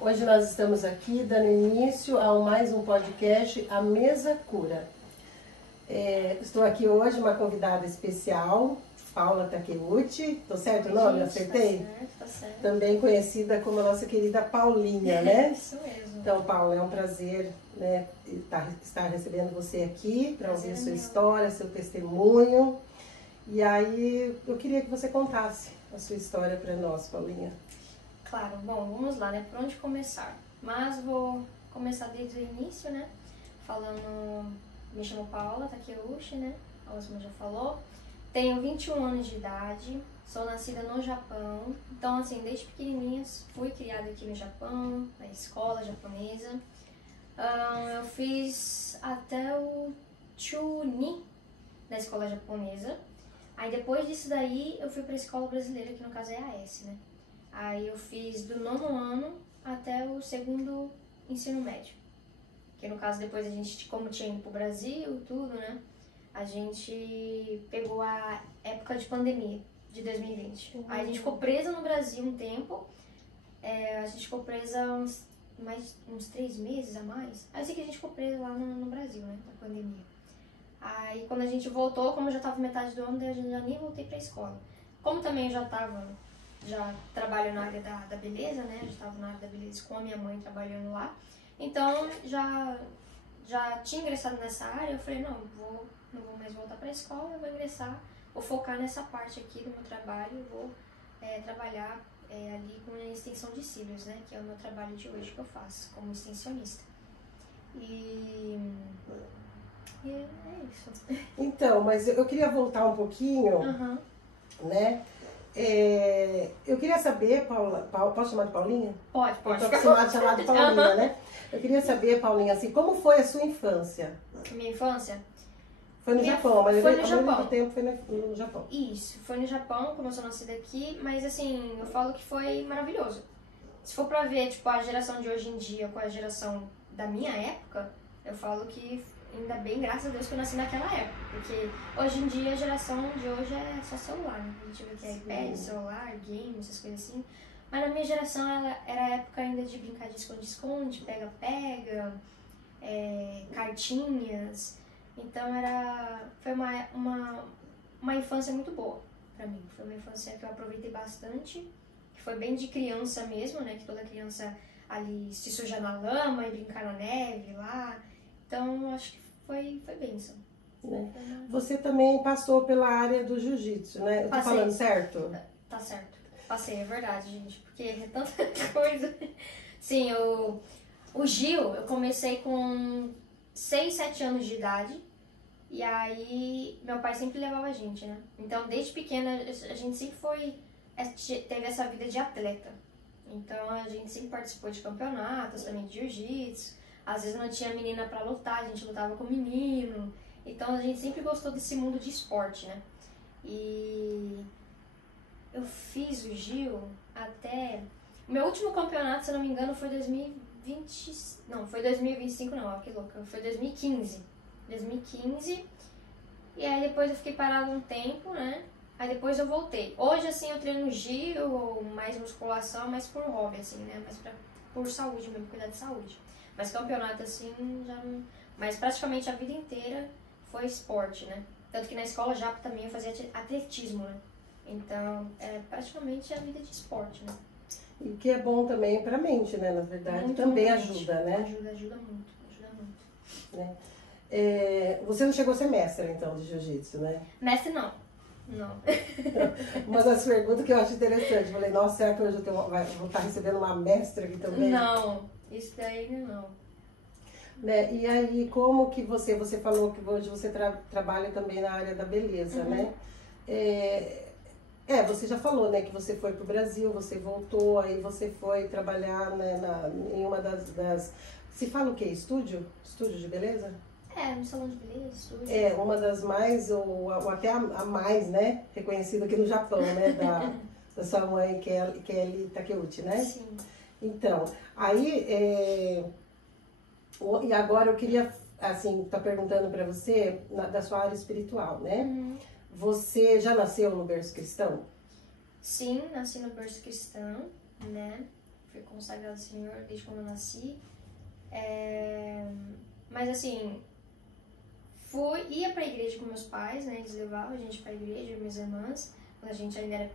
Hoje nós estamos aqui dando início a mais um podcast, A Mesa Cura. Estou aqui hoje uma convidada especial, Paula Takeuchi. Estou certo o nome? Acertei? Tá certo. Também conhecida como a nossa querida Paulinha, né? Isso mesmo. Então, Paula, é um prazer, né, estar recebendo você aqui para ouvir a sua história, seu testemunho. E aí, eu queria que você contasse a sua história para nós, Paulinha. Claro, bom, vamos lá, né? Por onde começar? Mas vou começar desde o início, né? Falando, me chamo Paula Takeuchi, né? A Osma já falou. Tenho 21 anos de idade, sou nascida no Japão. Então, assim, desde pequenininha fui criada aqui no Japão, na escola japonesa. Eu fiz até o Chuni na escola japonesa. Aí depois disso daí eu fui para a escola brasileira, que no caso é a AS, né? Aí eu fiz do 9º ano até o 2º ensino médio. Que no caso depois a gente, como tinha ido pro Brasil e tudo, né? A gente pegou a época de pandemia de 2020. Aí a gente ficou presa no Brasil um tempo. A gente ficou presa uns 3 meses a mais. Aí eu sei que a gente ficou presa lá no Brasil, né? Da pandemia. Aí quando a gente voltou, como já tava metade do ano, daí a gente já nem voltei pra escola. Como também eu já trabalho na área da beleza, né? Eu já estava na área da beleza com a minha mãe trabalhando lá. Então, já tinha ingressado nessa área. Eu falei, não vou mais voltar para a escola, eu vou ingressar, vou focar nessa parte aqui do meu trabalho. Eu vou trabalhar ali com a extensão de cílios, né? Que é o meu trabalho de hoje que eu faço como extensionista. E é isso. Então, mas eu queria voltar um pouquinho, né? Eu queria saber, Paula, posso chamar de Paulinha? Pode. Estou acostumada a chamar de Paulinha, né? Eu queria saber, Paulinha, assim, como foi a sua infância? Minha infância? Foi no Japão, mas foi no Japão. Muito tempo foi no Japão. Isso, foi no Japão, como eu sou nascida aqui, mas assim, eu falo que foi maravilhoso. Se for pra ver, tipo, a geração de hoje em dia com a geração da minha época, eu falo que ainda bem, graças a Deus, que eu nasci naquela época. Porque hoje em dia a geração de hoje é só celular, né? A gente vê que é iPad, celular, game, essas coisas assim. Mas na minha geração era a época ainda de brincar de esconde-esconde, pega-pega, cartinhas. Então foi uma infância muito boa pra mim. Foi uma infância que eu aproveitei bastante, que foi bem de criança mesmo, né? Que toda criança ali se suja na lama e brincar na neve lá. Então, acho que foi bênção. Né? Você também passou pela área do jiu-jitsu, né? Eu tô falando certo? Tá certo. Passei, é verdade, gente. Porque é tanta coisa. Sim, o Gil, eu comecei com 6, 7 anos de idade. E aí, meu pai sempre levava a gente, né? Então, desde pequena, a gente sempre teve essa vida de atleta. Então, a gente sempre participou de campeonatos, também de jiu-jitsu. Às vezes não tinha menina pra lutar, a gente lutava com menino. Então, a gente sempre gostou desse mundo de esporte, né? E eu fiz o Gil até... O meu último campeonato, se eu não me engano, foi 2020... Não, foi 2025 não, ó, que louca. Foi 2015. 2015. E aí depois eu fiquei parada um tempo, né? Aí depois eu voltei. Hoje, assim, eu treino Gil, mais musculação, mais por hobby, assim, né? Mais por saúde mesmo, cuidar de saúde. Mas campeonato, assim, já não... Mas praticamente a vida inteira foi esporte, né? Tanto que na escola já também eu fazia atletismo, né? Então, é praticamente a vida de esporte, né? E que é bom também pra mente, né? Na verdade, muito, também muito ajuda, né? Ajuda muito. Né? Você não chegou a ser mestra, então, de jiu-jitsu, né? Mestre, não. Uma das perguntas que eu acho interessante. Falei, nossa, será que hoje vou estar recebendo uma mestra aqui também? Não, isso daí não. Né? E aí, como que você falou que hoje você trabalha também na área da beleza, né? Você já falou, né, que você foi pro Brasil, você voltou, aí você foi trabalhar, né, em uma das... Se fala o quê? Estúdio? Estúdio de beleza? No salão de beleza, estúdio. Uma das mais, ou até a mais, né, reconhecida aqui no Japão, né, da sua mãe, Kelly Takeuchi, né? Sim. Então, aí, e agora eu queria, assim, tá perguntando pra você da sua área espiritual, né? Você já nasceu no berço cristão? Sim, nasci no berço cristão, né? fui consagrada ao Senhor desde quando eu nasci. Mas assim, ia pra igreja com meus pais, né? Eles levavam a gente pra igreja, eu e minhas irmãs, quando a gente ainda era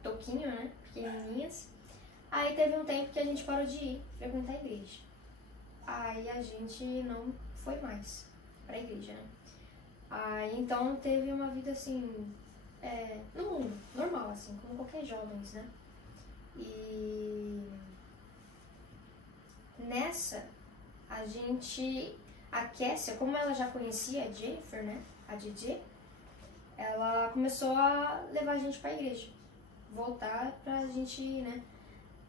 toquinho, né? Pequenininhas. Aí teve um tempo que a gente parou de ir frequentar a igreja. Aí a gente não foi mais pra igreja, né? Aí então teve uma vida assim, no mundo, normal, assim, como qualquer jovens, né? E nessa, a Kessia, como ela já conhecia a Jennifer, né? A DJ, ela começou a levar a gente pra igreja. Voltar pra gente, né?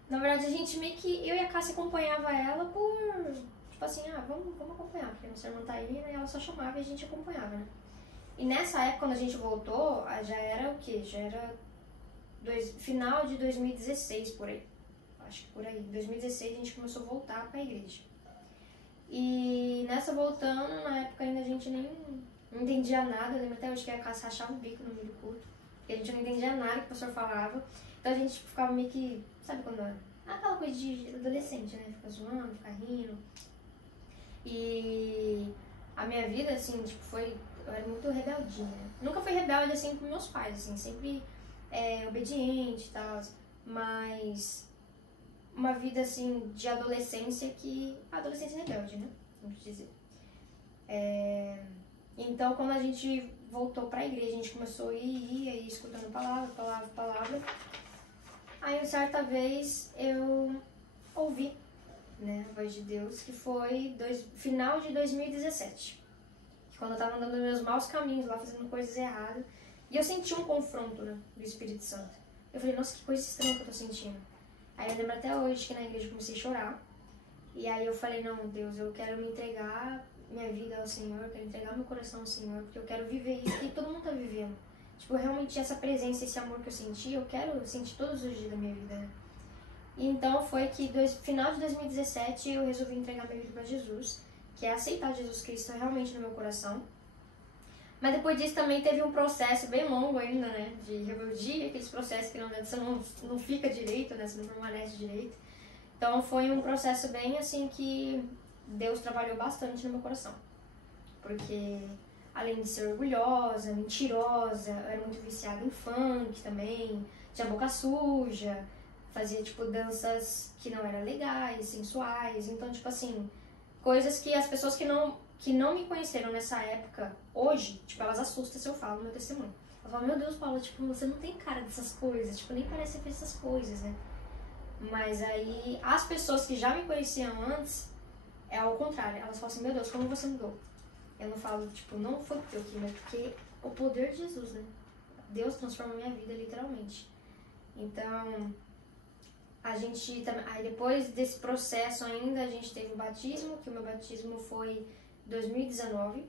Na verdade, a gente meio que, eu e a Cássia acompanhava ela por, tipo assim, vamos acompanhar, porque nossa irmã tá aí, né? Ela só chamava e a gente acompanhava, né? E nessa época, quando a gente voltou, já era o quê? Já era final de 2016, por aí. Acho que por aí. Em 2016 a gente começou a voltar pra igreja. E nessa voltando, na época ainda a gente nem não entendia nada. Eu lembro até hoje que a Cássia rachava o bico no meio do culto. Porque a gente não entendia nada que o pastor falava. Então a gente ficava meio que, sabe quando aquela coisa de adolescente, né? Fica zoando, fica rindo. E a minha vida, assim, tipo, eu era muito rebeldinha. Nunca fui rebelde, assim, com meus pais, assim, sempre obediente e tal. Mas uma vida, assim, de adolescência adolescência rebelde, né? Vamos dizer. Então, quando a gente voltou pra igreja, a gente começou a ir escutando palavra. Aí, certa vez, eu ouvi, né, a voz de Deus, que foi final de 2017. Quando eu tava andando nos meus maus caminhos lá, fazendo coisas erradas. E eu senti um confronto, né, do Espírito Santo. Eu falei, nossa, que coisa estranha que eu tô sentindo. Aí eu lembro até hoje que na igreja eu comecei a chorar. E aí eu falei, não, Deus, eu quero me entregar minha vida ao Senhor, eu quero entregar meu coração ao Senhor, porque eu quero viver isso que todo mundo tá vivendo. Tipo, realmente essa presença, esse amor que eu senti, eu quero sentir todos os dias da minha vida, né? E então foi que final de 2017 eu resolvi entregar minha vida pra Jesus, que é aceitar Jesus Cristo realmente no meu coração. Mas depois disso também teve um processo bem longo ainda, né, de rebeldia, aqueles processos que você não fica direito, né, você não permanece direito. Então foi um processo bem assim que Deus trabalhou bastante no meu coração. Porque além de ser orgulhosa, mentirosa, eu era muito viciada em funk também, tinha boca suja, fazia tipo danças que não eram legais, sensuais. Então, tipo assim, coisas que as pessoas que não me conheceram nessa época, hoje, tipo, elas assustam se eu falo no meu testemunho. Elas falam, meu Deus, Paula, tipo, você não tem cara dessas coisas, tipo, nem parece que fez essas coisas, né? Mas aí, as pessoas que já me conheciam antes, é ao contrário, elas falam assim, meu Deus, como você mudou? Eu não falo, tipo, não foi porque eu quis, mas porque o poder de Jesus, né? Deus transforma a minha vida, literalmente. Então, aí depois desse processo ainda, a gente teve o batismo, que o meu batismo foi 2019,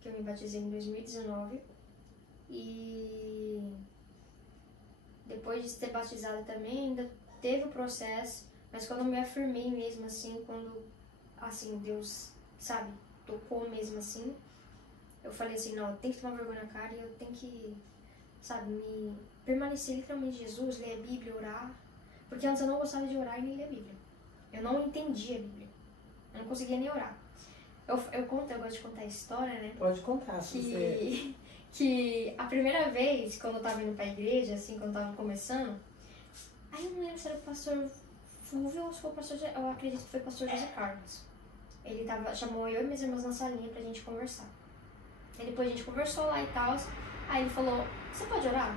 que eu me batizei em 2019. E depois de ser batizada também, ainda teve o processo, mas quando eu me afirmei mesmo, assim, quando, assim, Deus, sabe, tocou mesmo assim, eu falei assim, não, eu tenho que tomar vergonha na cara e eu tenho que, sabe, me permanecer literalmente em Jesus, ler a Bíblia, orar, porque antes eu não gostava de orar e nem ler a Bíblia. Eu não entendia a Bíblia, eu não conseguia nem orar. Eu gosto de contar a história, né? Pode contar, se você... Que a primeira vez, quando eu tava indo pra igreja, assim, quando eu tava começando, aí eu não lembro se era o pastor Fulvio ou se foi o pastor, eu acredito que foi o pastor José Carlos. Ele chamou eu e minhas irmãs na salinha pra gente conversar. Aí depois a gente conversou lá e tal, aí ele falou, você pode orar?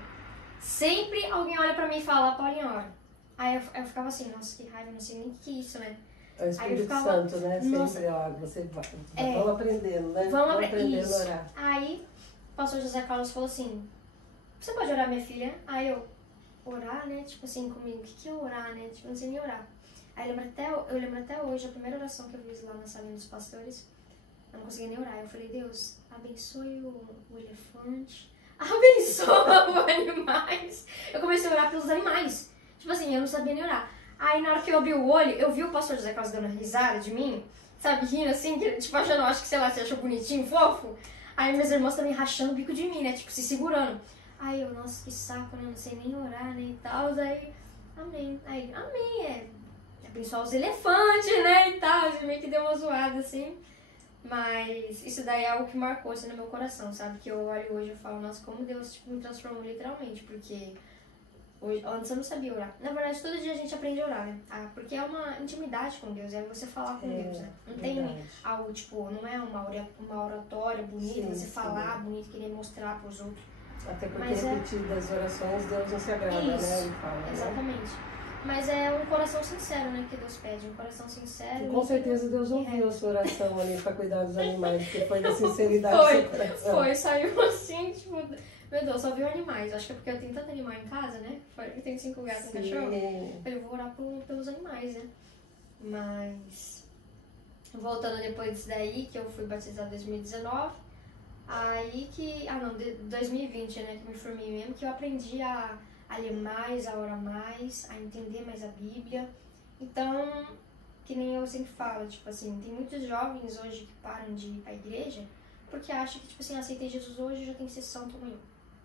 Sempre alguém olha pra mim e fala, Paulinha, ora. Aí eu ficava assim, nossa, que raiva, não sei nem o que é isso, né? É o Espírito Santo, né? Sempre, ó, você vai. Vamos aprendendo, né? Vamos aprendendo a orar. Aí o pastor José Carlos falou assim, você pode orar, minha filha? Aí eu, orar, né? Tipo assim, comigo, o que é orar, né? Tipo, não sei nem orar. Aí eu lembro até hoje, a primeira oração que eu fiz lá na salinha dos pastores, eu não conseguia nem orar. Eu falei, Deus, abençoe o elefante, abençoa os animais. Eu comecei a orar pelos animais. Tipo assim, eu não sabia nem orar. Aí na hora que eu abri o olho, eu vi o pastor José Carlos dando risada de mim, sabe, rindo assim, tipo, achando, acho que, sei lá, você achou bonitinho, fofo. Aí minhas irmãs também rachando o bico de mim, né, tipo, se segurando. Aí eu, nossa, que saco, né, não sei nem orar, né, e tal. Aí, amém. Aí, amém, é a abençoar os elefantes, né, e tal, eu meio que deu uma zoada, assim. Mas isso daí é algo que marcou, assim, no meu coração, sabe? Que eu olho hoje e falo, nossa, como Deus, tipo, me transformou literalmente, porque hoje, antes eu não sabia orar. Na verdade, todo dia a gente aprende a orar, né? Porque é uma intimidade com Deus, é você falar com Deus, né? Não tem algo, tipo, não é uma oratória bonita, você falar bonito, querer mostrar pros outros. Até porque repetidas orações, Deus não se agrada, isso, né? Ele fala, exatamente. Né? Mas é um coração sincero, né, que Deus pede, um coração sincero. E com certeza Deus ouviu a sua oração ali para cuidar dos animais, porque foi da sinceridade do seu coração. Foi, saiu assim, tipo, meu Deus, só viu animais. Acho que é porque eu tenho tanto animal em casa, né? Eu tenho 5 gatos e um cachorro. Eu vou orar pelos animais, né? Mas, voltando depois disso daí, que eu fui batizada em 2019, aí que, 2020, né, que me formei mesmo, que eu aprendi a ler mais, a orar mais, a entender mais a Bíblia. Então, que nem eu sempre falo, tipo assim, tem muitos jovens hoje que param de ir pra igreja porque acham que, tipo assim, aceitei Jesus hoje, já tem que ser santo amanhã.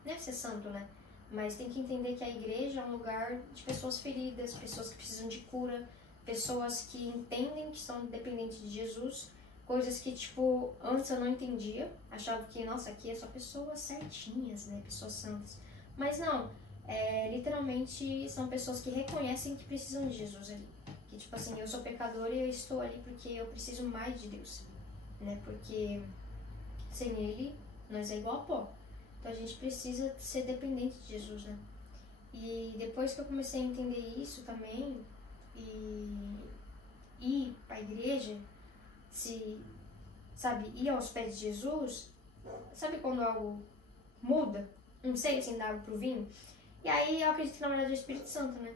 Não é ser santo, né? Mas tem que entender que a igreja é um lugar de pessoas feridas, pessoas que precisam de cura, pessoas que entendem que são dependentes de Jesus, coisas que, tipo, antes eu não entendia, achava que, nossa, aqui é só pessoas certinhas, né, pessoas santas. Mas não, literalmente são pessoas que reconhecem que precisam de Jesus ali. Que, tipo assim, eu sou pecadora e eu estou ali porque eu preciso mais de Deus, né, porque sem Ele, nós é igual a pó. Então a gente precisa ser dependente de Jesus, né? E depois que eu comecei a entender isso também, e ir pra igreja, ir aos pés de Jesus, sabe quando algo muda? Não sei, assim, da água pro vinho. E aí eu acredito que na verdade é o Espírito Santo, né?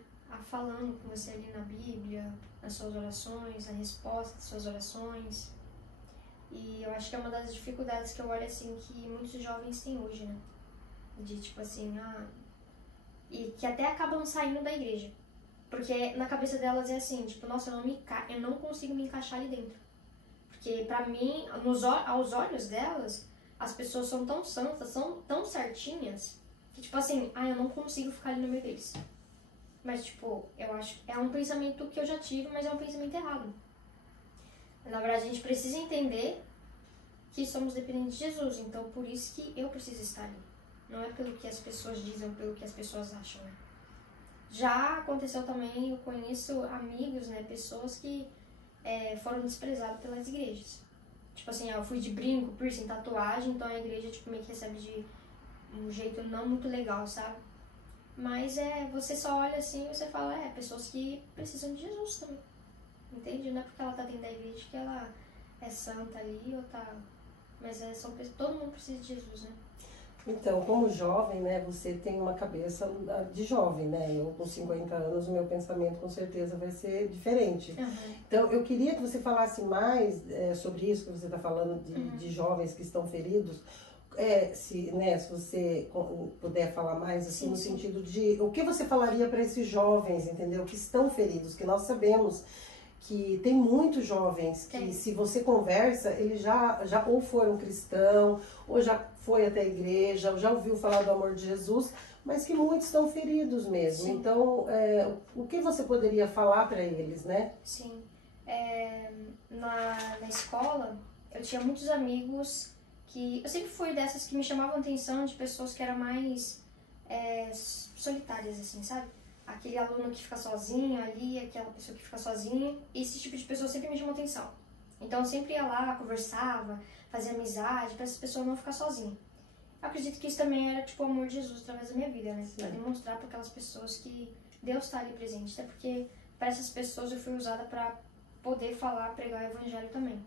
Falando com você ali na Bíblia, nas suas orações, a resposta das suas orações. E eu acho que é uma das dificuldades que eu olho assim que muitos jovens têm hoje, né? De tipo assim, e que até acabam saindo da igreja. Porque na cabeça delas é assim, tipo, nossa, eu não consigo me encaixar ali dentro. Porque pra mim, aos olhos delas, as pessoas são tão santas, são tão certinhas, que tipo assim, eu não consigo ficar ali no meio deles. Mas tipo, eu acho que é um pensamento que eu já tive, mas é um pensamento errado. Na verdade, a gente precisa entender que somos dependentes de Jesus, então por isso que eu preciso estar ali. Não é pelo que as pessoas dizem, pelo que as pessoas acham, né? Já aconteceu também, eu conheço amigos, né, pessoas que foram desprezadas pelas igrejas. Tipo assim, eu fui de brinco, piercing, tatuagem, então a igreja tipo, meio que recebe de um jeito não muito legal, sabe? Mas você só olha assim e você fala, pessoas que precisam de Jesus também. Entende? Não é porque ela tá dentro da igreja que ela é santa ali ou tá... Mas todo mundo precisa de Jesus, né? Então, como jovem, né, você tem uma cabeça de jovem, né? Eu com 50 anos, o meu pensamento com certeza vai ser diferente. Uhum. Então, eu queria que você falasse mais sobre isso que você está falando de jovens que estão feridos. Se você puder falar mais assim, no sentido de o que você falaria para esses jovens, entendeu? Que estão feridos, que nós sabemos que tem muitos jovens que se você conversa, eles já ou foram cristão, ou já foi até a igreja, ou já ouviu falar do amor de Jesus, mas que muitos estão feridos mesmo. Sim. Então, o que você poderia falar para eles, né? Sim. Na escola, eu tinha muitos amigos que... Eu sempre fui dessas que me chamavam a atenção de pessoas que eram mais solitárias, assim, sabe? Aquele aluno que fica sozinho ali, aquela pessoa que fica sozinha. Esse tipo de pessoa sempre me chamou atenção. Então eu sempre ia lá, conversava, fazia amizade, para essa pessoa não ficar sozinha. Eu acredito que isso também era tipo o amor de Jesus através da minha vida, né? Pra demonstrar para aquelas pessoas que Deus está ali presente. Até porque para essas pessoas eu fui usada para poder pregar o evangelho também.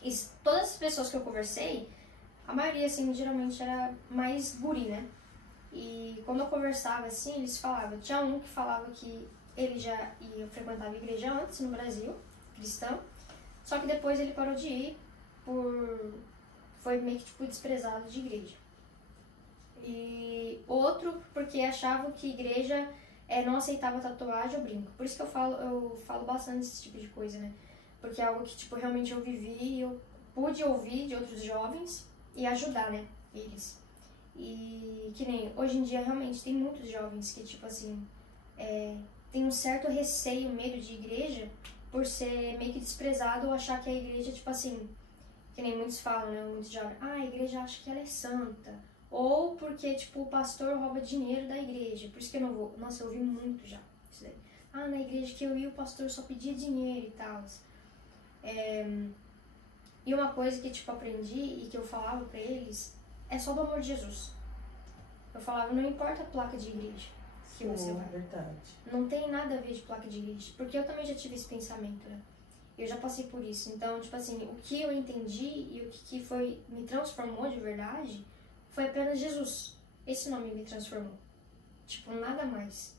E todas as pessoas que eu conversei, a maioria, assim, geralmente era mais guri, né? E quando eu conversava assim, eles falavam, tinha um que falava que ele já frequentava a igreja antes no Brasil, cristão, só que depois ele parou de ir foi meio que tipo desprezado de igreja. E outro porque achavam que igreja não aceitava tatuagem ou brinco. Por isso que eu falo bastante desse tipo de coisa, né? Porque é algo que tipo realmente eu vivi e eu pude ouvir de outros jovens e ajudar, né, eles. E que nem, hoje em dia realmente tem muitos jovens que tipo assim, tem um certo receio, medo de igreja, por ser meio que desprezado ou achar que a igreja, tipo assim, que nem muitos falam, né? Muitos jovens, a igreja acha que ela é santa. Ou porque, tipo, o pastor rouba dinheiro da igreja, por isso que eu não vou. Nossa, eu ouvi muito já isso daí. Na igreja que eu ia, o pastor só pedia dinheiro e tal. E uma coisa que, tipo, aprendi e que eu falava pra eles, é só do amor de Jesus. Eu falava, não importa a placa de igreja que você vai. Verdade. Não tem nada a ver de placa de igreja. Porque eu também já tive esse pensamento, né? Eu já passei por isso. Então, tipo assim, o que eu entendi e o que foi, me transformou de verdade foi apenas Jesus. Esse nome me transformou. Tipo, nada mais.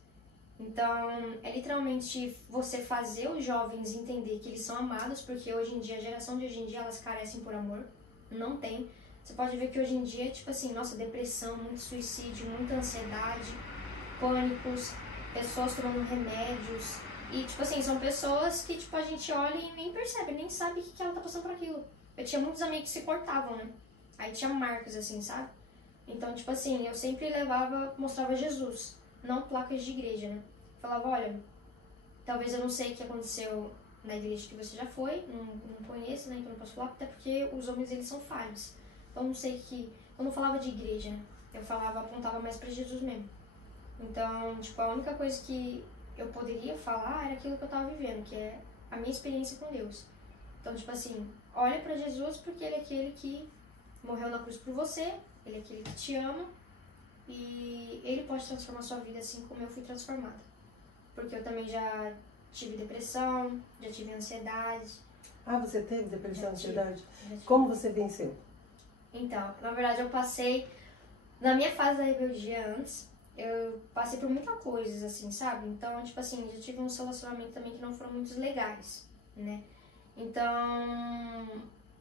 Então, é literalmente você fazer os jovens entender que eles são amados, porque hoje em dia, a geração de hoje em dia, elas carecem por amor. Não tem. Você pode ver que hoje em dia, tipo assim, nossa, depressão, muito suicídio, muita ansiedade, pânicos, pessoas tomando remédios. E, tipo assim, são pessoas que, tipo, a gente olha e nem percebe, nem sabe o que ela tá passando por aquilo. Eu tinha muitos amigos que se cortavam, né? Aí tinha marcas, assim, sabe? Então, tipo assim, eu sempre mostrava Jesus, não placas de igreja, né? Falava, olha, talvez eu não sei o que aconteceu na igreja que você já foi, não conheço, né? Então não posso falar, até porque os homens, eles são falhos. Então não sei que... Eu não falava de igreja, né? Eu apontava mais pra Jesus mesmo. Então, tipo, a única coisa que eu poderia falar era aquilo que eu tava vivendo, que é a minha experiência com Deus. Então, tipo assim, olha pra Jesus porque ele é aquele que morreu na cruz por você, ele é aquele que te ama e ele pode transformar a sua vida assim como eu fui transformada. Porque eu também já tive depressão, já tive ansiedade. Você teve depressão e ansiedade? Tive. Como você venceu? Então, na verdade eu passei, na minha fase da rebeldia antes, eu passei por muitas coisas, assim, sabe? Então, tipo assim, já tive uns relacionamentos também que não foram muito legais, né? Então,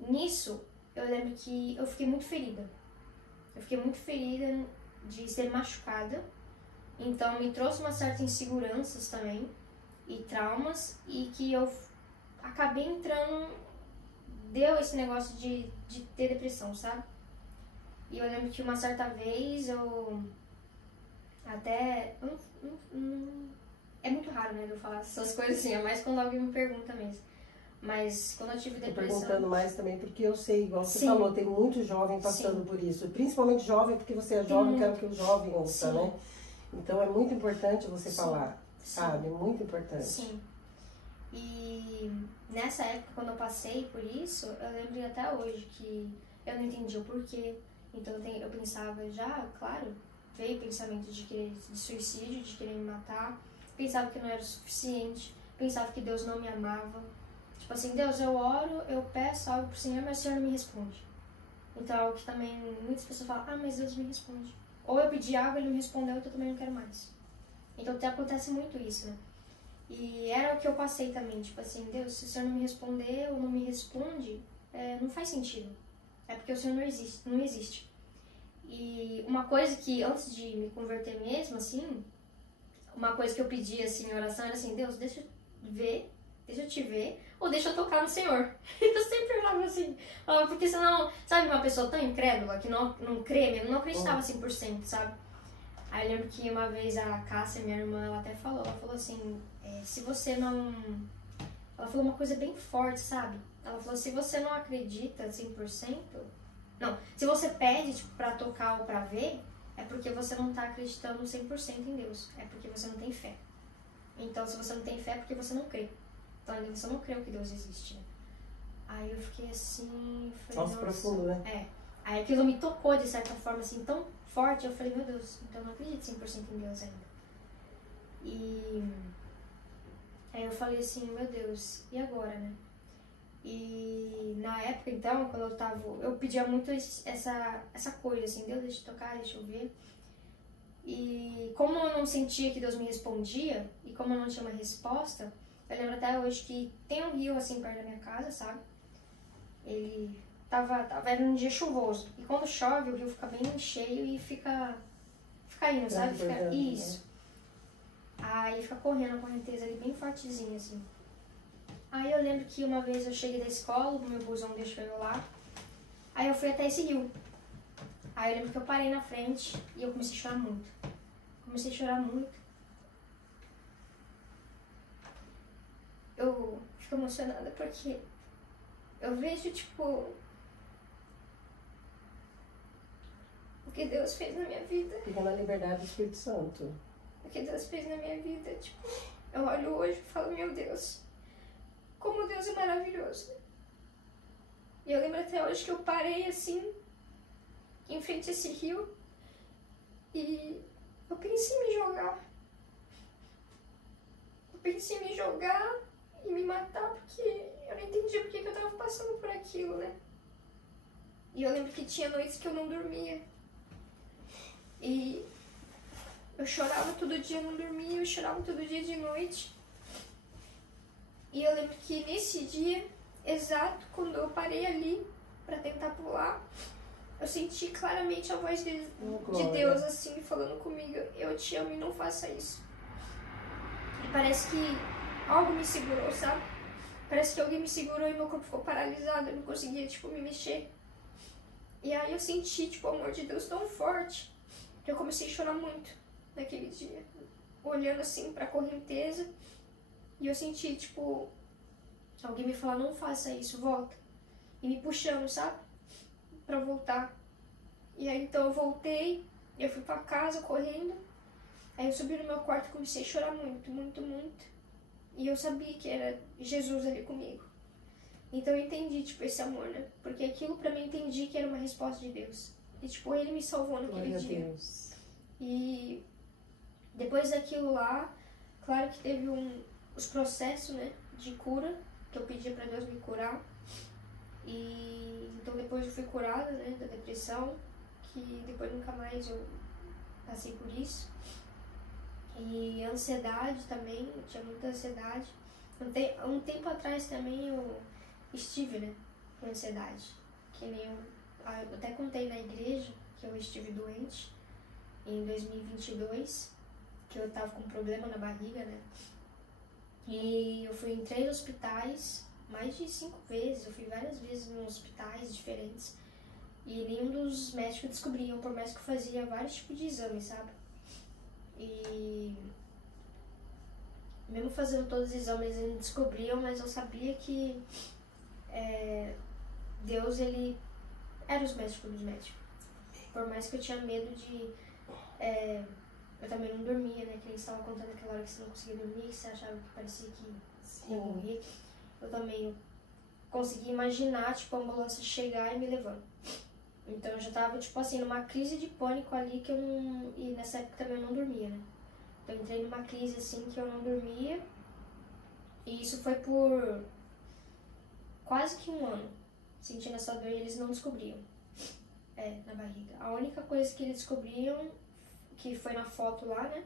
nisso, eu lembro que eu fiquei muito ferida. Eu fiquei muito ferida de ser machucada. Então, me trouxe uma certa inseguranças também e traumas e que eu acabei entrando, deu esse negócio de ter depressão, sabe? E eu lembro que uma certa vez eu até... é muito raro, né, de eu falar essas coisas assim, é mais quando alguém me pergunta mesmo. Mas quando eu tive depressão... Tô perguntando mais também porque eu sei, igual você Sim. falou, tem muito jovem passando por isso. Principalmente jovem, porque você é jovem, quero que o jovem ouça, né? Então é muito importante você falar, sabe? Muito importante. Sim. E nessa época, quando eu passei por isso, eu lembro até hoje que eu não entendi o porquê. Então eu pensava já, claro, veio pensamento de suicídio, de querer me matar. Pensava que não era o suficiente, pensava que Deus não me amava. Tipo assim, Deus, eu oro, eu peço algo pro Senhor, mas o Senhor não me responde. Então é algo que também muitas pessoas falam, mas Deus me responde. Ou eu pedi algo, ele me respondeu, então eu também não quero mais. Então acontece muito isso, né? E era o que eu passei também, tipo assim, Deus, se o Senhor não me responder ou não me responde, não faz sentido. É porque o Senhor não existe. E uma coisa que, antes de me converter mesmo, assim, uma coisa que eu pedi, assim, em oração era assim, Deus, deixa eu te ver, ou deixa eu tocar no Senhor. Eu sempre falava assim, porque senão, sabe, uma pessoa tão incrédula que não crê mesmo, não acreditava 100%, sabe? Aí eu lembro que uma vez a Cássia, minha irmã, ela falou assim, se você não... Ela falou uma coisa bem forte, sabe? Ela falou, se você não acredita 100%... Não, se você pede tipo, pra tocar ou pra ver, é porque você não tá acreditando 100% em Deus. É porque você não tem fé. Então, se você não tem fé, é porque você não crê. Então, ainda você não creu que Deus existe, né? Aí eu fiquei assim... Falei, nossa, profundo, né? Aí aquilo me tocou de certa forma, assim, tão forte. Eu falei, meu Deus, então eu não acredito 100% em Deus ainda. E aí eu falei assim, meu Deus, e agora, né? E na época, então, quando eu pedia muito essa coisa, assim, Deus, deixa eu tocar, deixa eu ver. E como eu não sentia que Deus me respondia, e como eu não tinha uma resposta, eu lembro até hoje que tem um rio, assim, perto da minha casa, sabe? Ele era um dia chuvoso. E quando chove, o rio fica bem cheio e fica indo, sabe? Isso. Aí fica correndo a correnteza ali bem fortezinha, assim. Aí eu lembro que uma vez eu cheguei da escola, o meu busão deixou eu lá. Aí eu fui até esse rio. Aí eu lembro que eu parei na frente e eu comecei a chorar muito. eu fico emocionada porque eu vejo, tipo, o que Deus fez na minha vida. Fica na liberdade do Espírito Santo. O que Deus fez na minha vida, tipo, eu olho hoje e falo, meu Deus, como Deus é maravilhoso. E eu lembro até hoje que eu parei assim, em frente a esse rio, e eu pensei em me jogar. Eu pensei em me jogar e me matar porque eu não entendia porque que eu tava passando por aquilo, né? E eu lembro que tinha noites que eu não dormia. E eu chorava todo dia, não dormia, eu chorava todo dia de noite. E eu lembro que nesse dia, exato, quando eu parei ali pra tentar pular, eu senti claramente a voz de Deus assim, falando comigo, eu te amo e não faça isso. E parece que algo me segurou, sabe? Parece que alguém me segurou e meu corpo ficou paralisado, eu não conseguia, tipo, me mexer. E aí eu senti, tipo, o amor de Deus tão forte que eu comecei a chorar muito naquele dia, olhando assim pra correnteza. E eu senti, tipo, alguém me falar, não faça isso, volta. E me puxando, sabe? Pra voltar. E aí então eu voltei, eu fui pra casa correndo. Aí eu subi no meu quarto e comecei a chorar muito, muito, muito. E eu sabia que era Jesus ali comigo. Então eu entendi, tipo, esse amor, né? Porque aquilo pra mim eu entendi que era uma resposta de Deus. E tipo, ele me salvou naquele dia. Deus. E depois daquilo lá, claro que teve os processos, né, de cura, que eu pedia pra Deus me curar. E então depois eu fui curada, né, da depressão, que depois nunca mais eu passei por isso. E ansiedade também, eu tinha muita ansiedade. Um tempo atrás também eu estive, né, com ansiedade. Que nem eu até contei na igreja que eu estive doente em 2022, que eu tava com um problema na barriga, né. E eu fui em 3 hospitais, mais de 5 vezes, eu fui várias vezes em hospitais diferentes. E nenhum dos médicos descobriam, por mais que eu fazia vários tipos de exames, sabe? E mesmo fazendo todos os exames, eles não descobriam, mas eu sabia que Deus, ele era os médicos dos médicos. Por mais que eu tinha medo de... eu também não dormia, né? Que eles estavam contando aquela hora que você não conseguia dormir, que você achava que parecia que ia morrer. Eu também consegui imaginar, tipo, a ambulância chegar e me levando. Então eu já tava, tipo assim, numa crise de pânico ali que eu não... E nessa época também eu não dormia, né? Então eu entrei numa crise assim que eu não dormia. E isso foi por quase que 1 ano, sentindo essa dor, e eles não descobriam. Na barriga. A única coisa que eles descobriam, que foi na foto lá, né?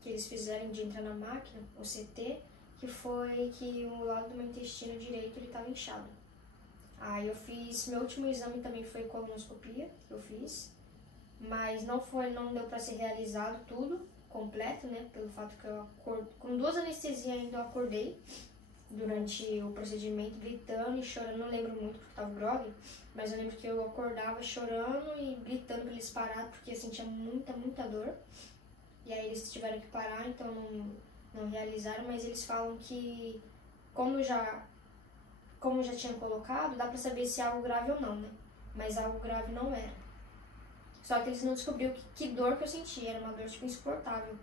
Que eles fizeram de entrar na máquina, o CT, que foi que o lado do meu intestino direito ele tava inchado. Aí eu fiz, meu último exame também foi colonoscopia, que eu fiz, mas não deu pra ser realizado tudo, completo, né, pelo fato que eu com 2 anestesias ainda eu acordei durante o procedimento, gritando e chorando, não lembro muito porque tava grog, mas eu lembro que eu acordava chorando e gritando pra eles pararem, porque eu sentia muita, muita dor, e aí eles tiveram que parar, então não realizaram, mas eles falam que como já tinha colocado, dá pra saber se é algo grave ou não, né? Mas algo grave não era. Só que eles não descobriram que dor que eu sentia, era uma dor tipo insuportável.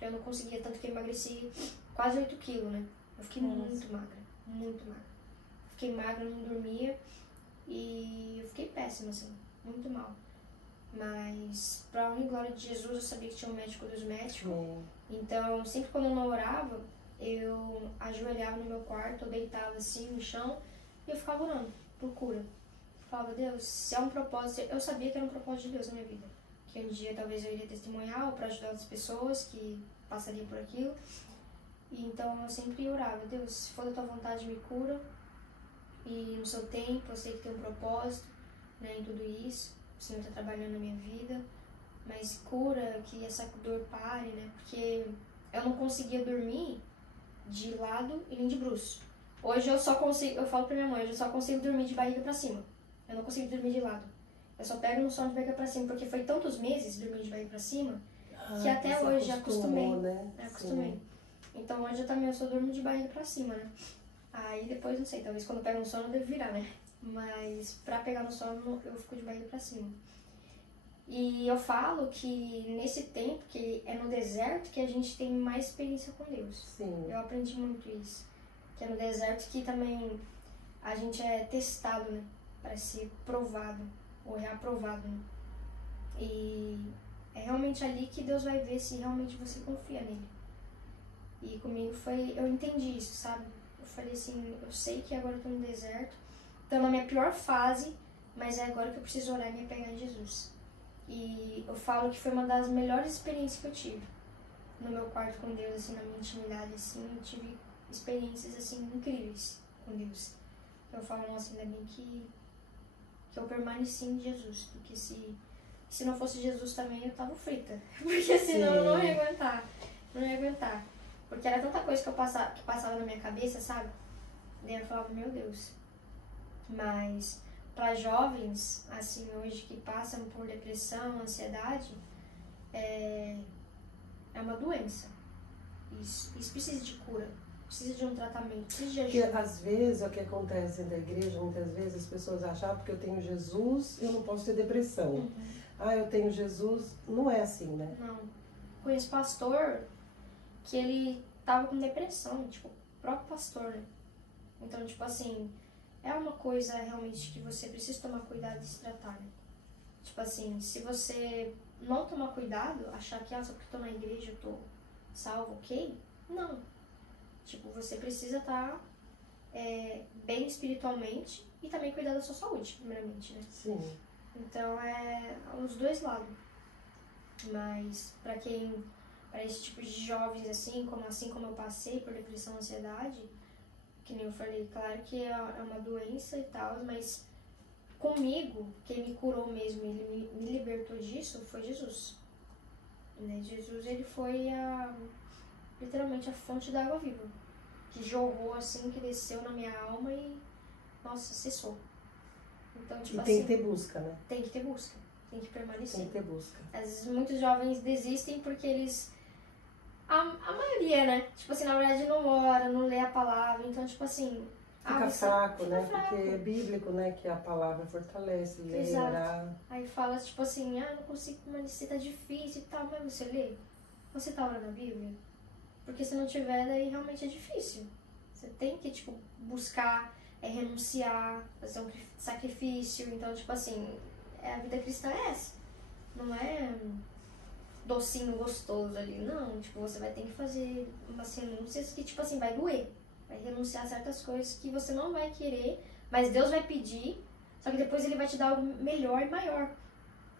Eu não conseguia, tanto que eu emagreci quase 8 quilos, né? Eu fiquei muito magra, muito magra. Fiquei magra, não dormia e eu fiquei péssima, assim, muito mal. Mas, pra honra e glória de Jesus, eu sabia que tinha um médico dos médicos. Então, sempre quando eu não orava, eu ajoelhava no meu quarto, eu deitava assim no chão e eu ficava orando por cura. Eu falava, Deus, se é um propósito, eu sabia que era um propósito de Deus na minha vida. Que um dia talvez eu iria testemunhar ou para ajudar outras pessoas que passariam por aquilo. E então eu sempre orava, Deus, se for da tua vontade, me cura. E no seu tempo, eu sei que tem um propósito, né, em tudo isso. O Senhor está trabalhando na minha vida. Mas cura, que essa dor pare, né? Porque eu não conseguia dormir de lado e nem de bruço. Hoje eu falo pra minha mãe, hoje eu só consigo dormir de barriga pra cima. Eu não consigo dormir de lado. Eu só pego no sono de barriga pra cima, porque foi tantos meses dormindo de barriga pra cima, que até hoje acostumei. Né? Acostumei. Então hoje eu também só durmo de barriga pra cima, né? Aí depois, não sei, talvez quando eu pego no sono eu devo virar, né? Mas pra pegar no sono eu fico de barriga pra cima. E eu falo que nesse tempo, que é no deserto, que a gente tem mais experiência com Deus. Sim. Eu aprendi muito isso. Que é no deserto que também a gente é testado, né? Para ser provado ou reaprovado, né? E é realmente ali que Deus vai ver se realmente você confia nele. E comigo eu entendi isso, sabe? Eu falei assim, eu sei que agora eu tô no deserto, tô na minha pior fase, mas é agora que eu preciso orar e me apegar em Jesus. E eu falo que foi uma das melhores experiências que eu tive no meu quarto com Deus, assim, na minha intimidade, assim, eu tive experiências, assim, incríveis com Deus. Eu falo, nossa, ainda bem que eu permaneci em Jesus, porque se não fosse Jesus também eu tava frita, porque senão eu não ia aguentar, porque era tanta coisa que passava na minha cabeça, sabe? Daí eu falava, meu Deus, mas para jovens, assim, hoje que passam por depressão, ansiedade, é uma doença. Isso precisa de cura, precisa de um tratamento, precisa de ajuda. Porque às vezes o que acontece dentro da igreja, muitas vezes as pessoas acham porque eu tenho Jesus, eu não posso ter depressão. Uhum. Eu tenho Jesus, não é assim, né? Não. Conheço pastor que ele tava com depressão, tipo, o próprio pastor, né? Então, tipo assim, é uma coisa realmente que você precisa tomar cuidado e se tratar, né? Tipo assim, se você não tomar cuidado, achar que, só porque eu tô na igreja eu tô salvo, ok? Não. Tipo, você precisa estar bem espiritualmente e também cuidar da sua saúde, primeiramente, né? Sim. Então, é os dois lados. Mas, para esse tipo de jovens, assim como eu passei por depressão e ansiedade, que nem eu falei, claro que é uma doença e tal, mas comigo, quem me curou mesmo, ele me libertou disso, foi Jesus. Né? Jesus, ele foi literalmente a fonte da água viva, que jorrou assim, que desceu na minha alma e, nossa, cessou. Então, tipo tem assim, que ter busca, né? Tem que ter busca, tem que permanecer. Tem que ter busca. Às vezes muitos jovens desistem porque eles... A maioria, né? Tipo assim, na verdade não ora, não lê a palavra, então tipo assim... Fica fraco, fica né? fraco. Porque é bíblico, né? Que a palavra fortalece, ler, Exato. orar. Aí fala tipo assim, não consigo permanecer, tá difícil e tal, mas você lê? Você tá orando a Bíblia? Porque se não tiver, daí realmente é difícil. Você tem que, tipo, buscar, renunciar, fazer um sacrifício. Então, tipo assim, a vida cristã é essa. Não é docinho gostoso ali, não. Tipo, você vai ter que fazer umas renúncias que, tipo assim, vai doer. Vai renunciar a certas coisas que você não vai querer, mas Deus vai pedir, só que depois Ele vai te dar algo melhor e maior.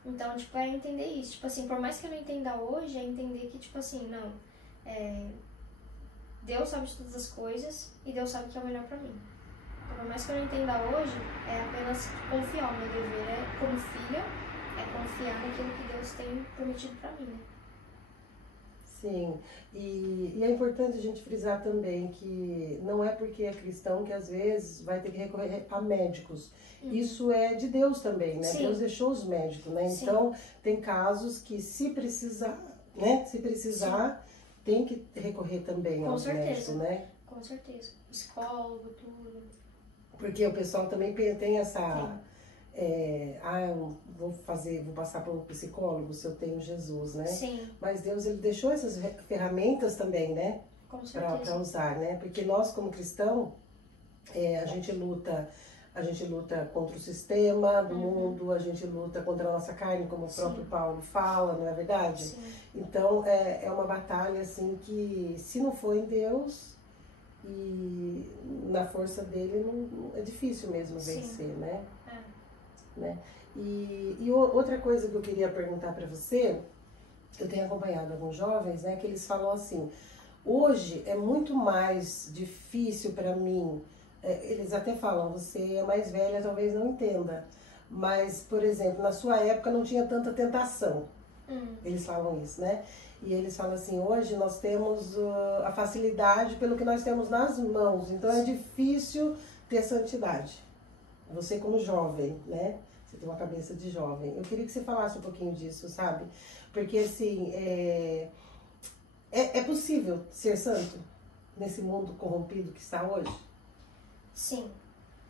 Então, tipo, é entender isso. Tipo assim, por mais que eu não entenda hoje, é entender que, tipo assim, não, Deus sabe de todas as coisas e Deus sabe o que é o melhor pra mim. Então, por mais que eu não entenda hoje, é apenas confiar. O meu dever como filha, é confiar naquilo que Deus tem prometido pra mim, né? Sim, e é importante a gente frisar também que não é porque é cristão que às vezes vai ter que recorrer a médicos. Isso é de Deus também, né? Sim. Deus deixou os médicos, né? Sim. Então, tem casos que se precisar, né? Se precisar, tem que recorrer também Com aos certeza. médicos, né? Com certeza. Psicólogo, tudo. Porque o pessoal também tem essa... eu vou passar para um psicólogo se eu tenho Jesus, né? Sim. Mas Deus, Ele deixou essas ferramentas também, né? Com certeza. Para usar, né? Porque nós, como cristão, a gente luta contra o sistema do mundo, a gente luta contra a nossa carne, como o próprio Paulo fala, não é verdade? Sim. Então, é uma batalha, assim, que se não for em Deus e na força dele, é difícil mesmo vencer, né? Né? E outra coisa que eu queria perguntar para você, eu tenho acompanhado alguns jovens, né, que eles falam assim, hoje é muito mais difícil para mim, eles até falam, você é mais velha, talvez não entenda, mas, por exemplo, na sua época não tinha tanta tentação, eles falam isso, né? E eles falam assim, hoje nós temos a facilidade pelo que nós temos nas mãos, então é difícil ter santidade. Você como jovem, né? Você tem uma cabeça de jovem. Eu queria que você falasse um pouquinho disso, sabe? Porque, assim, é É possível ser santo nesse mundo corrompido que está hoje? Sim.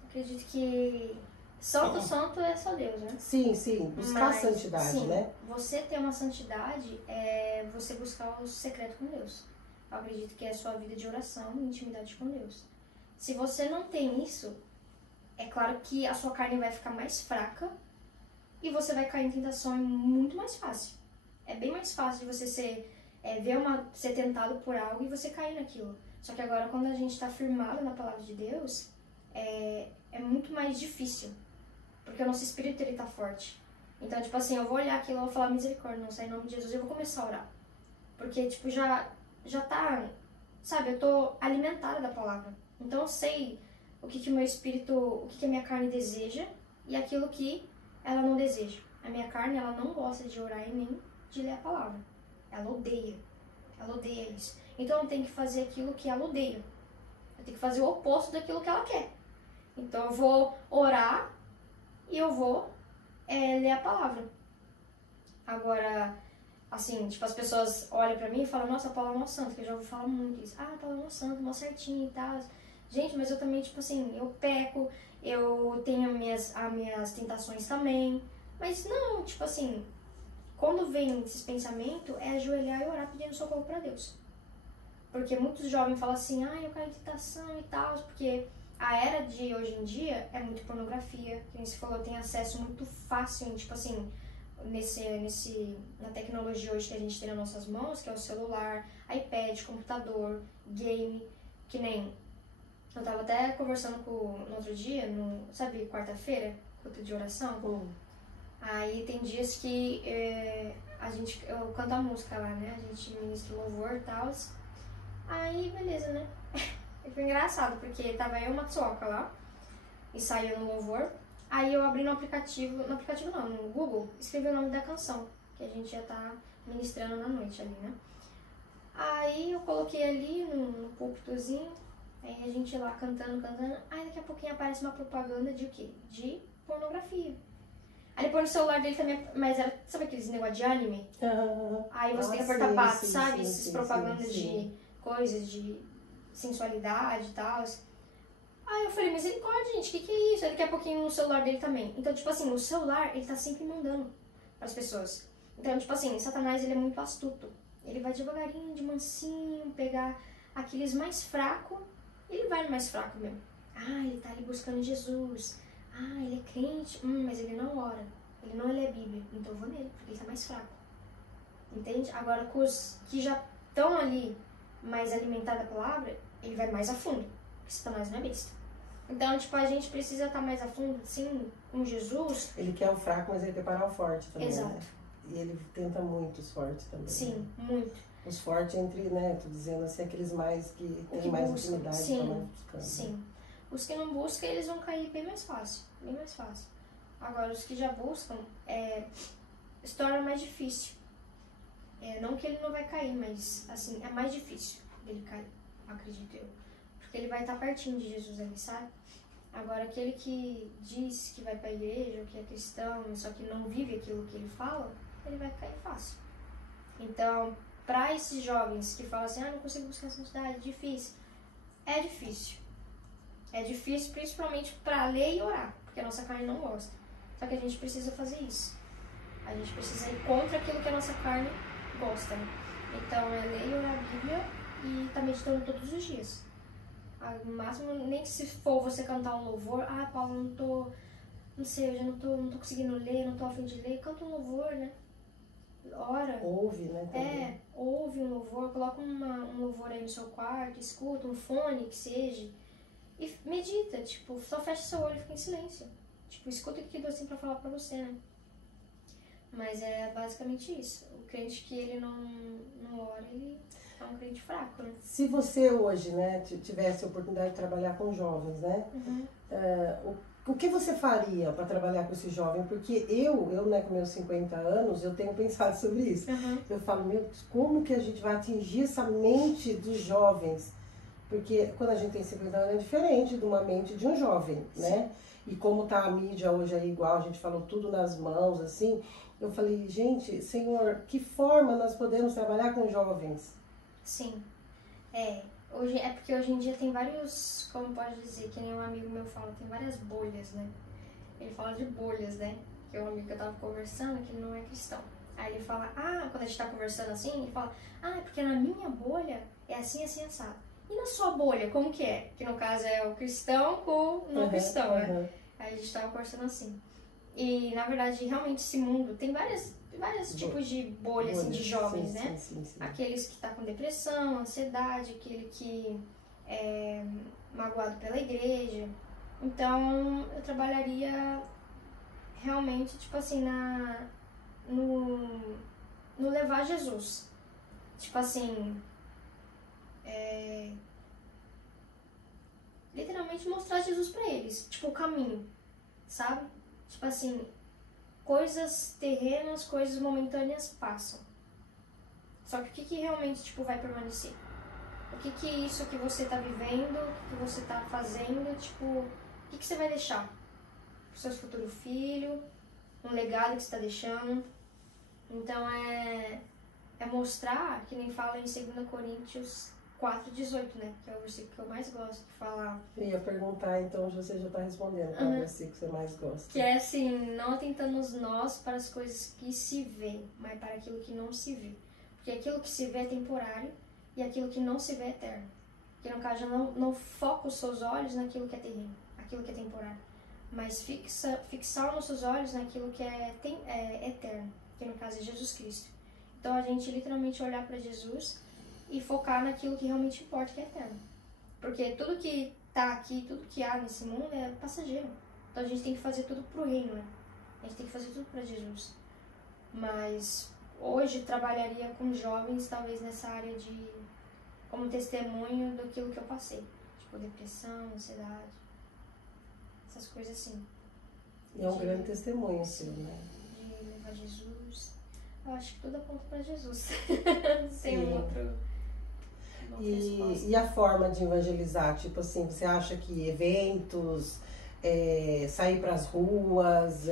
Acredito que santo é só Deus, né? Sim, sim. Buscar a santidade, sim, né? Você ter uma santidade é você buscar o secreto com Deus. Eu acredito que é a sua vida de oração e intimidade com Deus. Se você não tem isso, é claro que a sua carne vai ficar mais fraca e você vai cair em tentação muito mais fácil. É bem mais fácil de você ser tentado por algo e você cair naquilo. Só que agora, quando a gente está firmado na palavra de Deus, é muito mais difícil. Porque o nosso espírito, ele tá forte. Então, tipo assim, eu vou olhar aquilo e vou falar misericórdia, não sai em nome de Jesus, eu vou começar a orar. Porque, tipo, já tá, sabe, eu tô alimentada da palavra. Então eu sei o que o meu espírito, o que a minha carne deseja e aquilo que ela não deseja. A minha carne, ela não gosta de orar e nem de ler a palavra. Ela odeia isso. Então eu tenho que fazer aquilo que ela odeia. Eu tenho que fazer o oposto daquilo que ela quer. Então eu vou orar e eu vou ler a palavra. Agora, assim, tipo, as pessoas olham pra mim e falam, nossa, a Paula é mó santa, que eu já ouvi falar muito isso. Ah, a Paula é mó santa, mó certinha e tal. Gente, mas eu também, tipo assim, eu peco, eu tenho as minhas tentações também. Mas não, tipo assim, quando vem esses pensamentos, é ajoelhar e orar pedindo socorro pra Deus. Porque muitos jovens falam assim, ah, eu caio em tentação e tal, porque a era de hoje em dia é muito pornografia, que você falou, tem acesso muito fácil, tipo assim, na tecnologia hoje que a gente tem nas nossas mãos, que é o celular, iPad, computador, game, que nem... Eu tava até conversando no outro dia, sabe, quarta-feira, culto de oração. Aí tem dias que eu canto a música lá, né? A gente ministra o louvor e tal. Aí, beleza, né? E foi engraçado, porque tava eu e uma Matsuoka lá, e saiu no louvor. Aí eu abri no aplicativo não, no Google, escrevi o nome da canção, que a gente já tá ministrando na noite ali, né? Aí eu coloquei ali no púlpitozinho, aí a gente lá cantando, aí daqui a pouquinho aparece uma propaganda de o quê? De pornografia. Aí depois no celular dele também, mas era, sabe aqueles negócio de anime? Aí você tem que apertar pato, sabe? Essas propagandas de coisas, de sensualidade e tal. Aí eu falei, misericórdia, gente, que é isso? Aí daqui a pouquinho no celular dele também. Então, tipo assim, o celular, ele tá sempre mandando pras pessoas. Então, tipo assim, Satanás, ele é muito astuto. Ele vai devagarinho, de mansinho, pegar aqueles mais fracos, e ele vai no mais fraco mesmo. Ah, ele tá ali buscando Jesus. Ah, ele é crente, mas ele não ora. Ele não lê a Bíblia. Então eu vou nele, porque ele tá mais fraco. Entende? Agora, com os que já estão ali mais alimentados da palavra, ele vai mais a fundo. Porque Satanás não é besta. Então, tipo, a gente precisa estar mais a fundo, sim, com Jesus. Ele quer o fraco, mas ele quer parar o forte também, Exato. né? E ele tenta muito os fortes também. Sim, né? muito. Os fortes entre, né, tô dizendo assim, aqueles mais que têm mais intimidade. Sim, buscando, sim. Né? Os que não buscam, eles vão cair bem mais fácil. Bem mais fácil. Agora, os que já buscam, se torna mais difícil. Não que ele não vai cair, mas, assim, é mais difícil dele cair, acredito eu. Porque ele vai estar pertinho de Jesus ali, sabe? Agora, aquele que diz que vai pra igreja, ou que é cristão, só que não vive aquilo que ele fala, ele vai cair fácil. Então, para esses jovens que falam assim, não consigo buscar santidade, é difícil. É difícil. É difícil principalmente para ler e orar, porque a nossa carne não gosta. Só que a gente precisa fazer isso. A gente precisa ir contra aquilo que a nossa carne gosta, né? Então, é ler e orar a Bíblia e tá meditando todos os dias. No máximo, nem se for você cantar um louvor, Paulo, não sei, eu já não tô conseguindo ler, não tô a fim de ler, canta um louvor, né? Ora. Ouve, né? Também. Ouve um louvor, coloca um louvor aí no seu quarto, escuta um fone que seja, e medita, tipo, só fecha seu olho e fica em silêncio. Tipo, escuta o que Deus tem pra falar pra você, né? Mas é basicamente isso. O crente que ele não ora, ele é um crente fraco, né? Se você hoje, né, tivesse a oportunidade de trabalhar com jovens, né? O que você faria para trabalhar com esse jovem? Porque eu, né, com meus 50 anos, eu tenho pensado sobre isso. Eu falo, meu Deus, como que a gente vai atingir essa mente dos jovens? Porque quando a gente tem 50 anos é diferente de uma mente de um jovem, né? E como tá a mídia hoje aí igual, a gente falou tudo nas mãos, assim. Eu falei, gente, Senhor, que forma nós podemos trabalhar com jovens? Sim. É porque hoje em dia tem vários, como pode dizer, que nem um amigo meu fala, tem várias bolhas, né? Ele fala de bolhas, né? Que é um amigo que eu tava conversando, que ele não é cristão. Aí ele fala, quando a gente tá conversando assim, ele fala, é porque na minha bolha é assim, assim, assado. E na sua bolha, como que é? Que no caso é o cristão com o não cristão, né? Aí a gente tava conversando assim. E, na verdade, realmente esse mundo tem vários tipos de bolhas, assim, de jovens, sim, né? Sim. Aqueles que tá com depressão, ansiedade, aquele que é magoado pela igreja. Então, eu trabalharia realmente, tipo assim, no levar Jesus. Tipo assim, literalmente mostrar Jesus pra eles. Tipo, o caminho, sabe? Tipo assim, coisas terrenas, coisas momentâneas passam. Só que o que realmente, tipo, vai permanecer? O que isso que você tá vivendo, o que você tá fazendo, tipo, o que você vai deixar pro seu futuro filho, um legado que você tá deixando. Então é mostrar, que nem fala em 2 Coríntios 4:18, né? Que é o versículo que eu mais gosto de falar. Eu ia perguntar, então você já está respondendo qual versículo que você mais gosta. Que é assim, não atentamos nós para as coisas que se vê, mas para aquilo que não se vê. Porque aquilo que se vê é temporário e aquilo que não se vê é eterno. Que no caso, não foca os seus olhos naquilo que é terreno, aquilo que é temporário. Mas fixar os nossos olhos naquilo que é eterno, que no caso é Jesus Cristo. Então a gente literalmente olhar para Jesus e focar naquilo que realmente importa, que é eterno. Porque tudo que tá aqui, tudo que há nesse mundo é passageiro. Então a gente tem que fazer tudo pro reino, né? A gente tem que fazer tudo para Jesus. Mas hoje trabalharia com jovens, talvez nessa área de como testemunho daquilo que eu passei. Tipo, depressão, ansiedade, essas coisas assim. E é um grande testemunho, assim, né? De levar Jesus. Eu acho que tudo aponta para Jesus. Sem um outro. E a forma de evangelizar? Tipo assim, você acha que eventos, sair para as ruas,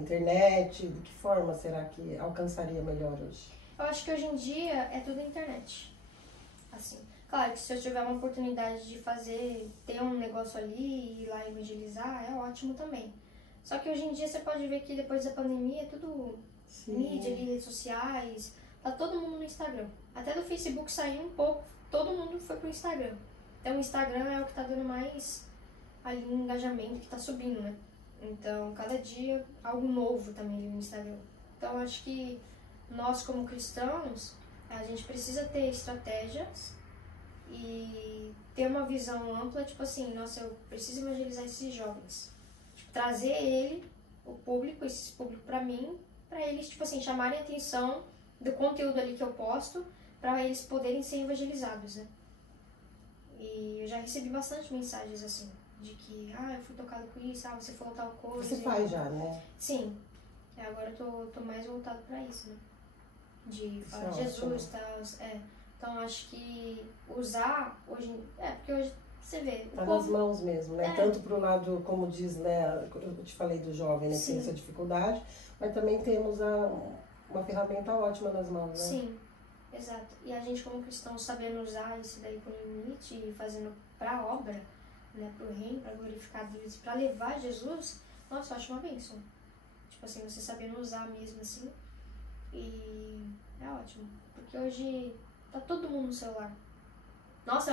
internet, de que forma será que alcançaria melhor hoje? Eu acho que hoje em dia é tudo internet. Assim, claro que se eu tiver uma oportunidade de ter um negócio ali e ir lá evangelizar, é ótimo também. Só que hoje em dia você pode ver que depois da pandemia é tudo mídia ali, redes sociais, tá todo mundo no Instagram. Até do Facebook saiu um pouco, todo mundo foi pro Instagram. Então o Instagram é o que tá dando mais ali um engajamento, que tá subindo, né? Então cada dia algo novo também ali no Instagram. Então eu acho que nós como cristãos, a gente precisa ter estratégias e ter uma visão ampla, tipo assim, nossa, eu preciso evangelizar esses jovens. Tipo, trazer esse público pra mim, pra eles, tipo assim, chamarem a atenção do conteúdo ali que eu posto, pra eles poderem ser evangelizados, né? E eu já recebi bastante mensagens assim, de que, eu fui tocado com isso, você falou tal coisa. Você faz já, né? Sim. Agora eu tô mais voltado pra isso, né? De falar de Jesus e tal. Então acho que usar hoje. Porque hoje você vê. Tá nas mãos mesmo, né? Tanto pro lado, como diz, né? Eu te falei do jovem, né? Que tem essa dificuldade, mas também temos uma ferramenta ótima nas mãos, né? Sim, exato. E a gente, como cristão, sabendo usar isso daí com limite e fazendo pra obra, né? Pro reino, pra glorificar Deus, pra levar Jesus, nossa, eu acho uma bênção. Tipo assim, você sabendo usar mesmo assim. E é ótimo. Porque hoje tá todo mundo no celular. Nossa,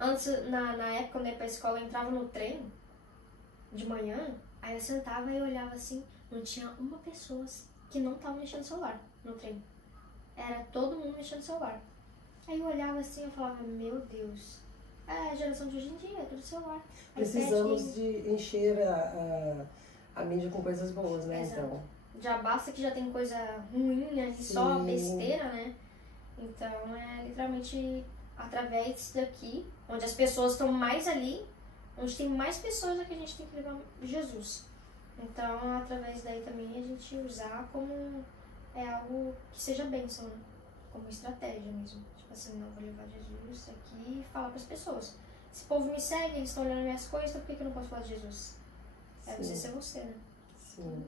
antes, na época, quando eu ia pra escola, eu entrava no trem de manhã, aí eu sentava e olhava assim, não tinha uma pessoa que não tava mexendo no celular no trem. Era todo mundo mexendo no celular. Aí eu olhava assim e falava, meu Deus, a geração de hoje em dia, é tudo celular. Precisamos de encher a mídia com coisas boas, né? Exato. Então. Já basta que já tem coisa ruim ali, só besteira, né? Então é literalmente através disso daqui, onde as pessoas estão mais ali, onde tem mais pessoas é que a gente tem que levar Jesus. Então, através daí também a gente usar como algo que seja bênção, né? Como estratégia mesmo. Tipo assim, não, vou levar Jesus aqui e falar para as pessoas. Esse povo me segue, eles estão olhando minhas coisas, então por que eu não posso falar de Jesus? Você ser você, né? Sim.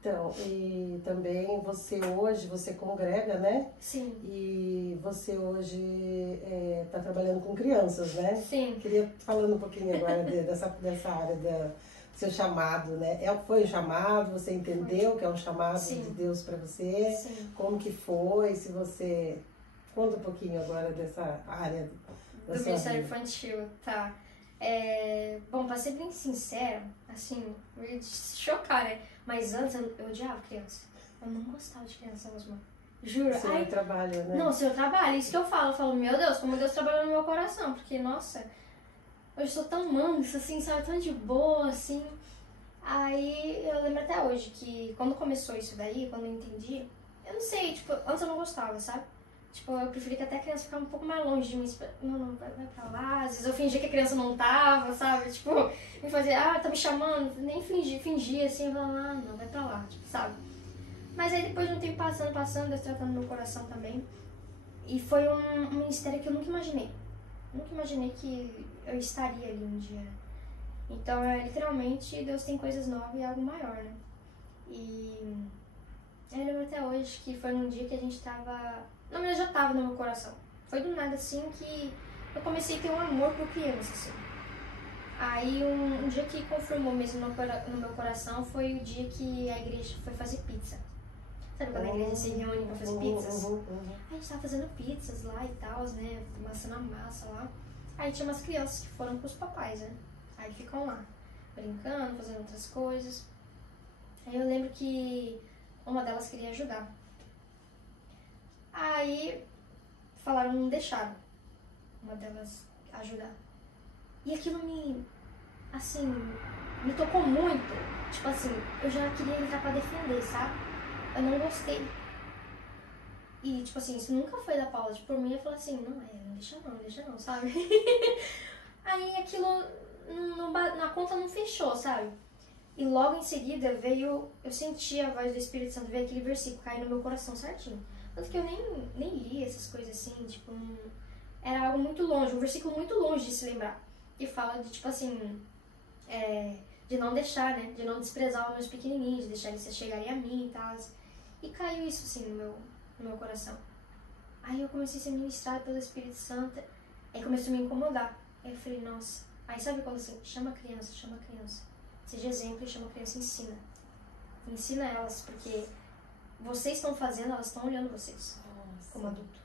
Então, e também você hoje, você congrega, né? Sim. E você hoje está trabalhando com crianças, né? Sim. Queria falando um pouquinho agora dessa área do seu chamado, né? Foi um chamado, você entendeu que é um chamado Sim. de Deus para você? Sim. Como que foi? Se você... Conta um pouquinho agora dessa área da Do sua Ministério vida. Infantil, tá. Bom, pra ser bem sincero, assim, eu ia te chocar, né? Mas antes eu odiava criança. Eu não gostava de criança, Osmar. Juro. O seu trabalho, né? Não, seu trabalho, isso que eu falo, meu Deus, como Deus trabalhou no meu coração, porque, nossa, eu sou tão mansa, assim, sabe, tão de boa, assim. Aí eu lembro até hoje que quando começou isso daí, quando eu entendi, eu não sei, tipo, antes eu não gostava, sabe? Tipo, eu preferia que até a criança ficasse um pouco mais longe de mim. Não, vai pra lá. Às vezes eu fingia que a criança não tava, sabe? Tipo, me fazia, tá me chamando. Nem fingia assim, eu falava, não, vai pra lá, tipo, sabe? Mas aí depois de um tempo passando, Deus tratando meu coração também. E foi um ministério que eu nunca imaginei. Nunca imaginei que eu estaria ali um dia. Então, literalmente, Deus tem coisas novas e algo maior, né? E eu lembro até hoje que foi num dia que a gente tava... Na verdade, já tava no meu coração. Foi do nada, assim, que eu comecei a ter um amor por criança, assim. Aí, um dia que confirmou mesmo no meu coração foi o dia que a igreja foi fazer pizza. Sabe quando a igreja se reúne pra fazer pizzas? A gente tava fazendo pizzas lá e tal, né? Amassando a massa lá. Aí tinha umas crianças que foram com os papais, né? Aí ficam lá, brincando, fazendo outras coisas. Aí eu lembro que uma delas queria ajudar. Aí falaram, não deixaram uma delas ajudar. E aquilo assim, me tocou muito. Tipo assim, eu já queria entrar pra defender, sabe? Eu não gostei. E, tipo assim, isso nunca foi da Paula. Tipo, por mim, eu falei assim, não deixa não, sabe? Aí aquilo, na conta não fechou, sabe? E logo em seguida veio, eu senti a voz do Espírito Santo, veio aquele versículo cair no meu coração certinho. Tanto que eu nem li essas coisas assim, tipo, era algo muito longe, um versículo muito longe de se lembrar. E fala de, tipo assim, de não deixar, né? De não desprezar os meus pequenininhos, de deixar eles chegarem a mim e tal. E caiu isso, assim, no meu coração. Aí eu comecei a ser ministrada pelo Espírito Santo, aí começou a me incomodar. Aí eu falei, nossa. Aí sabe quando assim, chama a criança. Seja exemplo e chama a criança e ensina. Ensina elas, porque vocês estão fazendo, elas estão olhando vocês, como adulto.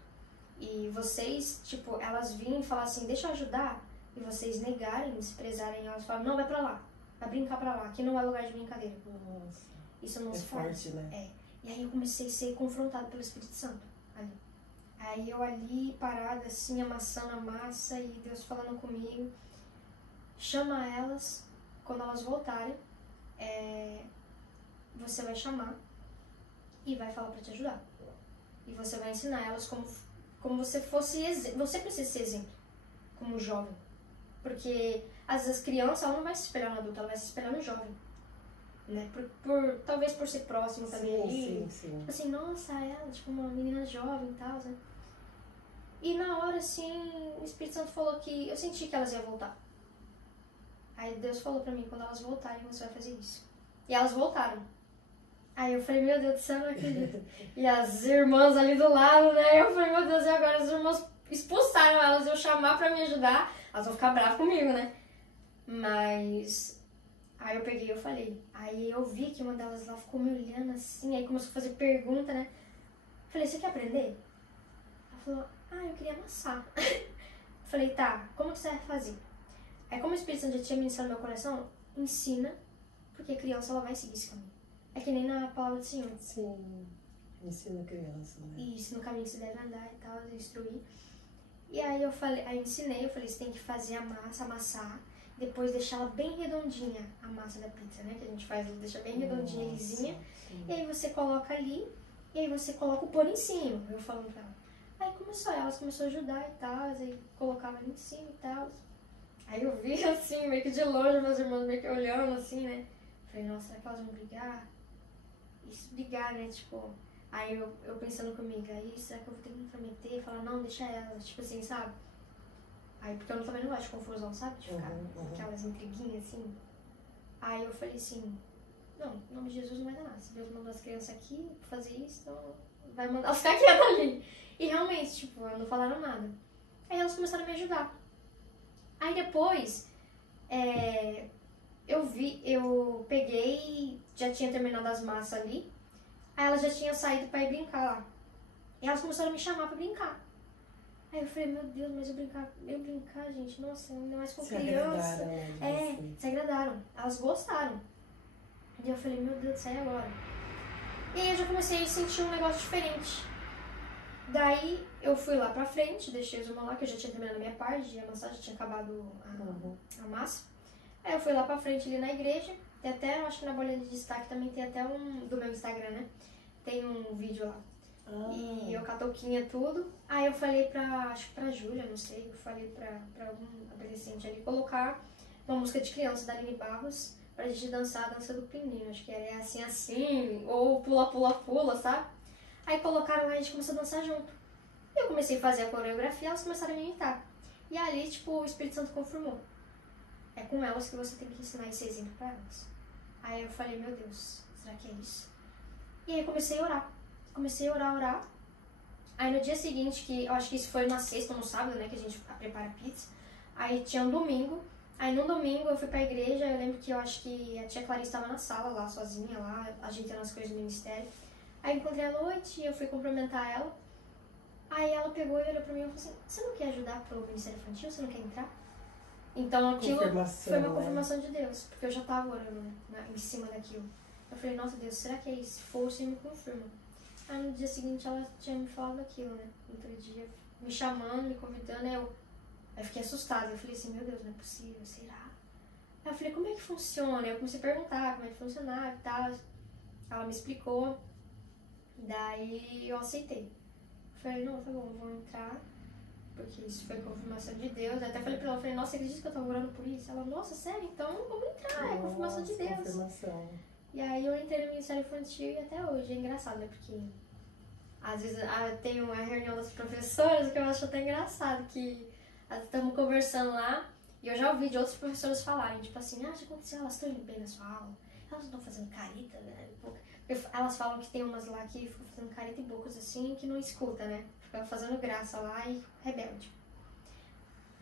E vocês, tipo, elas vinham e falavam assim, deixa eu ajudar, e vocês negarem, desprezarem elas, falam, não, vai pra lá, vai brincar pra lá, aqui não é lugar de brincadeira. Nossa. Isso não se faz. Forte, né? E aí eu comecei a ser confrontada pelo Espírito Santo, ali. Aí eu ali, parada, assim, amassando a massa, e Deus falando comigo, chama elas, quando elas voltarem, você vai chamar e vai falar pra te ajudar. E você vai ensinar elas como você fosse exemplo. Você precisa ser exemplo, como jovem. Porque, às vezes, a criança, ela não vai se espelhar no adulto, ela vai se espelhar no jovem. Né? Talvez por ser próximo também ali. Sim. Tipo assim, nossa, ela, tipo, uma menina jovem e tal, né? E na hora, assim, o Espírito Santo falou que eu senti que elas iam voltar. Aí Deus falou pra mim, quando elas voltarem, você vai fazer isso. E elas voltaram. Aí eu falei, meu Deus do céu, não acredito. E as irmãs ali do lado, né? Eu falei, meu Deus, e agora as irmãs expulsaram elas, eu chamar pra me ajudar, elas vão ficar bravas comigo, né? Mas aí eu peguei e eu falei. Aí eu vi que uma delas lá ficou me olhando assim, aí começou a fazer pergunta, né? Falei, você quer aprender? Ela falou, eu queria amassar. Falei, tá, como que você vai fazer? Aí como o Espírito Santo já tinha ministrado no meu coração, ensina, porque a criança ela vai seguir esse caminho. É que nem na palavra do Senhor. Sim, ensina a criança, né? Isso, no caminho que você deve andar e tal, instruir. E aí eu falei, aí eu ensinei, eu falei, você tem que fazer a massa, amassar, depois deixar ela bem redondinha, a massa da pizza, né? Que a gente faz, deixa bem redondinha, lisinha. E aí você coloca ali, e aí você coloca o pano em cima, eu falando pra ela. Aí elas começaram a ajudar e tal, aí colocava ali em cima e tal. Aí eu vi assim, meio que de longe, meus irmãos meio que olhando assim, né? Falei, nossa, será que elas vão brigar? Isso, brigar, né? Tipo, aí eu pensando comigo, aí será que eu vou ter que me intrometer? Falar, não, deixa elas, tipo assim, sabe? Aí, porque eu também não gosto de confusão, sabe? De ficar aquelas intriguinhas assim. Aí eu falei assim, não, em nome de Jesus não vai dar nada. Se Deus mandou as crianças aqui fazer isso, então vai mandar os ficar quietos ali. E realmente, tipo, não falaram nada. Aí elas começaram a me ajudar. Aí depois, eu peguei, já tinha terminado as massas ali. Aí elas já tinham saído pra ir brincar lá. E elas começaram a me chamar pra brincar. Aí eu falei, meu Deus, mas eu brincar, gente, nossa, ainda mais com criança. Se agradaram. Elas gostaram. E eu falei, meu Deus, sai agora. E aí eu já comecei a sentir um negócio diferente. Daí eu fui lá pra frente, deixei os irmãos lá, que eu já tinha terminado a minha parte de amassar, já tinha acabado a massa. Aí eu fui lá pra frente ali na igreja. Tem até, acho que na bolha de destaque também tem até do meu Instagram, né? Tem um vídeo lá. E eu catoquinha tudo. Aí eu falei acho que pra Júlia, não sei, eu falei pra algum adolescente ali colocar uma música de criança da Aline Barros pra gente dançar a dança do pininho. Acho que era assim, ou pula, pula, pula, sabe? Aí colocaram lá e a gente começou a dançar junto. Eu comecei a fazer a coreografia e elas começaram a me imitar. E ali, tipo, o Espírito Santo confirmou. É com elas que você tem que ensinar esse exemplo pra elas. Aí eu falei, meu Deus, será que é isso? E aí eu comecei a orar. Comecei a orar. Aí no dia seguinte, que eu acho que isso foi na sexta ou no sábado, né, que a gente prepara pizza. Aí tinha um domingo. Aí no domingo eu fui pra igreja, eu lembro que eu acho que a tia Clarice estava na sala lá, sozinha lá, ajeitando as coisas do ministério. Aí encontrei à noite e eu fui cumprimentar ela. Aí ela pegou e olhou pra mim e falou assim, você não quer ajudar pro Ministério Infantil? Você não quer entrar? Então aquilo foi uma confirmação de Deus, porque eu já tava orando em cima daquilo. Eu falei, nossa Deus, será que é isso? Se for, você me confirma. Aí no dia seguinte ela tinha me falado aquilo, né? No outro dia, me chamando, me convidando, aí eu fiquei assustada. Eu falei assim, meu Deus, não é possível, será? Aí eu falei, como é que funciona? Aí eu comecei a perguntar como é que funcionava e tal. Ela me explicou. Daí eu aceitei. Falei, não, tá bom, vou entrar, porque isso foi confirmação de Deus. Até falei pra ela, falei, nossa, acredita que eu tava orando por isso? Ela, nossa, sério? Então vamos entrar, é confirmação de Deus. Confirmação. E aí eu entrei no Ministério Infantil e até hoje é engraçado, né? Porque às vezes tem uma reunião das professoras que eu acho até engraçado, que estamos conversando lá e eu já ouvi de outros professores falarem, tipo assim, já aconteceu, elas estão indo bem na sua aula, elas não estão fazendo careta, né? Elas falam que tem umas lá que ficam fazendo careta e bocas assim, que não escuta, né? Fica fazendo graça lá e rebelde.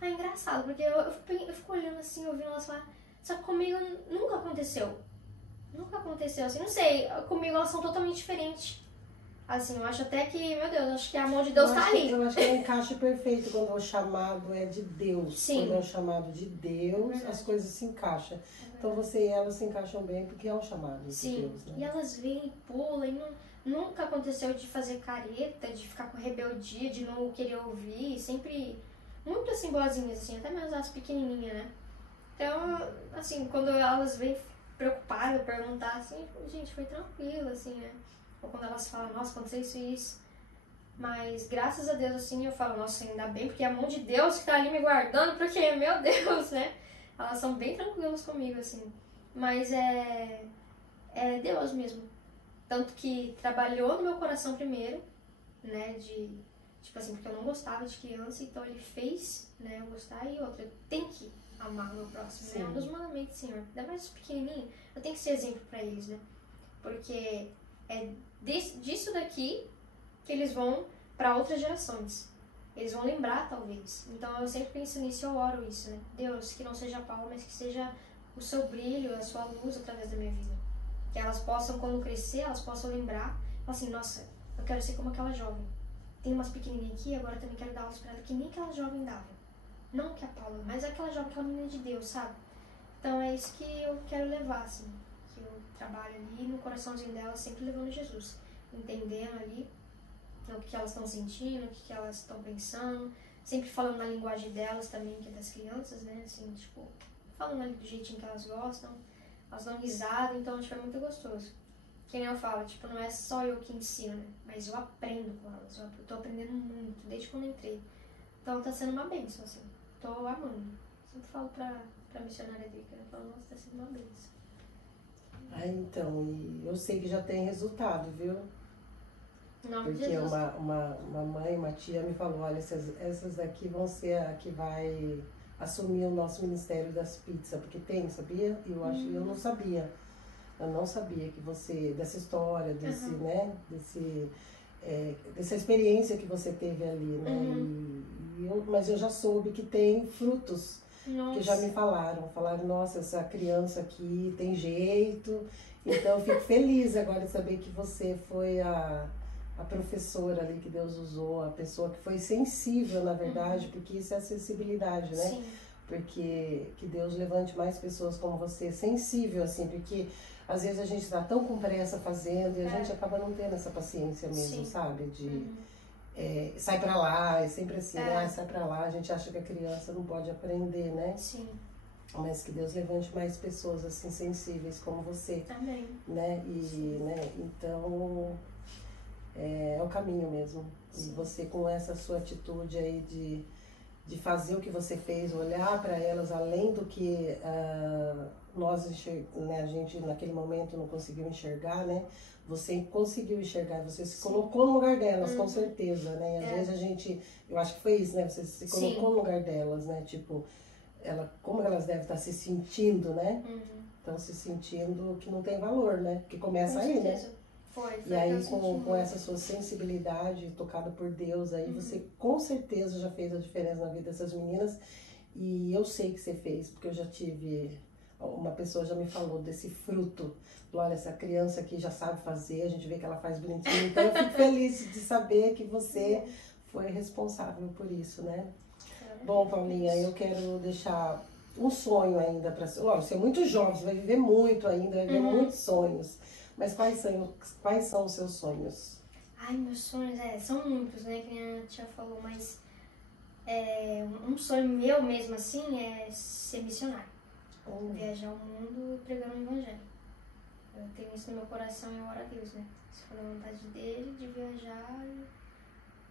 É engraçado, porque eu fico olhando assim, ouvindo elas falar, só que comigo nunca aconteceu. Nunca aconteceu assim, não sei, comigo elas são totalmente diferentes. Assim, eu acho até que, meu Deus, acho que a mão de Deus tá ali. Eu acho que é um encaixe perfeito quando o chamado é de Deus. Sim. Quando é o chamado de Deus, as coisas se encaixam. Então você e elas se encaixam bem porque é um chamado de Deus, né? E elas vêm, pulam, e nunca aconteceu de fazer careta, de ficar com rebeldia, de não querer ouvir, sempre muito assim, boazinhas, assim, até mesmo as pequenininhas, né? Então, assim, quando elas vêm preocupadas, perguntar assim, gente, foi tranquilo, assim, né? Ou quando elas falam, nossa, aconteceu isso e isso. Mas graças a Deus, assim, eu falo, nossa, ainda bem, porque é a mão de Deus que tá ali me guardando, porque, meu Deus, né? Elas são bem tranquilas comigo, assim. Mas é Deus mesmo. Tanto que trabalhou no meu coração primeiro, né? Tipo assim, porque eu não gostava de criança, então ele fez, né, eu gostar. E outra, eu tenho que amar o meu próximo, né? É um dos mandamentos, Senhor. Ainda mais os pequenininhos, eu tenho que ser exemplo pra eles, né? Porque é disso daqui que eles vão para outras gerações. Eles vão lembrar, talvez. Então eu sempre penso nisso e eu oro isso, né? Deus, que não seja a Paula, mas que seja o seu brilho, a sua luz através da minha vida. Que elas possam, quando crescer, elas possam lembrar, assim, nossa, eu quero ser como aquela jovem. Tem umas pequenininhas aqui, agora também quero dar aulas pra ela que nem aquela jovem dava. Não que a Paula, mas aquela jovem, aquela menina de Deus, sabe? Então é isso que eu quero levar, assim. Que eu trabalho ali no coraçãozinho delas, sempre levando Jesus. Entendendo ali o que elas estão sentindo, o que elas estão pensando, sempre falando na linguagem delas também, que é das crianças, né, assim, tipo, falando ali do jeitinho que elas gostam, elas dão risada, então acho que é muito gostoso. Que nem eu falo, tipo, não é só eu que ensino, né, mas eu aprendo com elas, eu tô aprendendo muito, desde quando entrei. Então tá sendo uma bênção, assim, tô amando. Sempre falo pra missionária dele, que eu falo, nossa, tá sendo uma bênção. Então, e eu sei que já tem resultado, viu? Não, porque Jesus. uma mãe, uma tia me falou, olha, essas daqui vão ser a que vai assumir o nosso Ministério das Pizzas, porque tem, sabia? Eu não sabia. Eu não sabia que você, dessa história, desse, né, dessa experiência que você teve ali, né? Mas eu já soube que tem frutos. Nossa. Que já me falaram, nossa, essa criança aqui tem jeito. Então eu fico feliz agora de saber que você foi a professora ali que Deus usou, a pessoa que foi sensível, na verdade, porque isso é acessibilidade, né? Sim. Porque que Deus levante mais pessoas como você, sensível, assim, porque às vezes a gente está tão com pressa fazendo e a gente acaba não tendo essa paciência mesmo, sabe? De sai pra lá, é sempre assim, né? Sai pra lá, a gente acha que a criança não pode aprender, né? Sim. Mas que Deus levante mais pessoas assim sensíveis como você. Amém. Né? E, né? Então é o caminho mesmo. Sim. E você com essa sua atitude aí de fazer o que você fez, olhar para elas além do que nós né, a gente naquele momento não conseguiu enxergar, né? Você conseguiu enxergar, você se colocou no lugar delas, com certeza, né? E às vezes a gente, eu acho que foi isso, né? Você se colocou no lugar delas, né? Tipo, como elas devem estar se sentindo, né? Estão se sentindo que não tem valor, né? Porque começa aí, né? Foi e aí com essa sua sensibilidade, tocada por Deus, aí você com certeza já fez a diferença na vida dessas meninas. E eu sei que você fez, porque eu já tive, uma pessoa já me falou desse fruto. Olha, essa criança aqui já sabe fazer, a gente vê que ela faz bonitinho. Então eu fico feliz de saber que você foi responsável por isso, né? Bom, Paulinha, eu quero deixar um sonho ainda para você. Lógico, você é muito jovem, você vai viver muito ainda, vai viver muitos sonhos. Mas quais são os seus sonhos? Ai, meus sonhos, são muitos, né? Que a tia falou, mas um sonho meu mesmo assim é ser missionário. Viajar o mundo pregando o evangelho. Eu tenho isso no meu coração e eu oro a Deus, né? Se for a vontade dele, de viajar,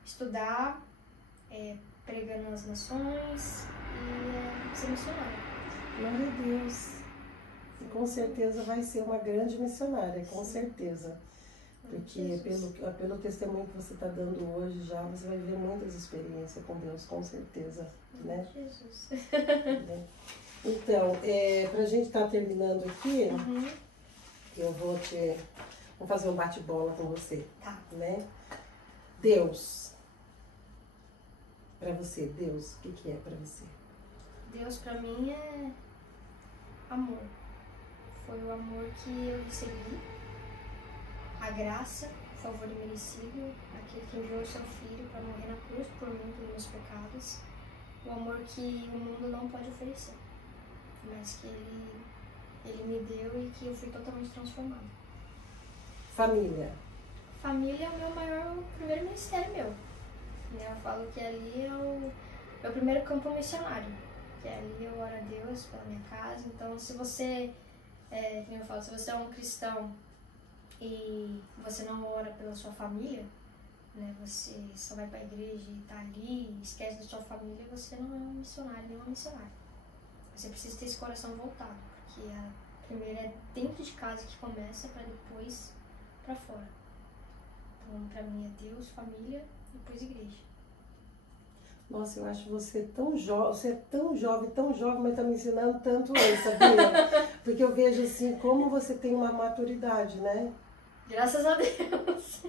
estudar, pregando nas nações e ser missionário. Glória a Deus. E com certeza vai ser uma grande missionária, com certeza. Porque pelo testemunho que você está dando hoje já, você vai viver muitas experiências com Deus, com certeza. Né? Jesus. Então, pra gente estar terminando aqui, eu vou fazer um bate-bola com você. Tá. Né? Deus. Pra você, Deus, o que é pra você? Deus pra mim é amor. Foi o amor que eu recebi, a graça, o favor imerecido, aquele que enviou o seu filho para morrer na cruz por mim, pelos meus pecados. O amor que o mundo não pode oferecer, mas que ele me deu e que eu fui totalmente transformada. Família. Família é o primeiro ministério meu. Eu falo que ali é o meu primeiro campo missionário. Que ali eu oro a Deus pela minha casa. Então, se você, como eu falo, se você é um cristão e você não ora pela sua família, né, você só vai para a igreja e tá ali, esquece da sua família, você não é um missionário, nem uma missionária. Você precisa ter esse coração voltado, porque a primeira é dentro de casa que começa para depois para fora. Então, para mim é Deus, família, depois igreja. Nossa, eu acho você tão jovem, tão jovem, mas tá me ensinando tanto isso, sabia? Porque eu vejo assim, como você tem uma maturidade, né? Graças a Deus.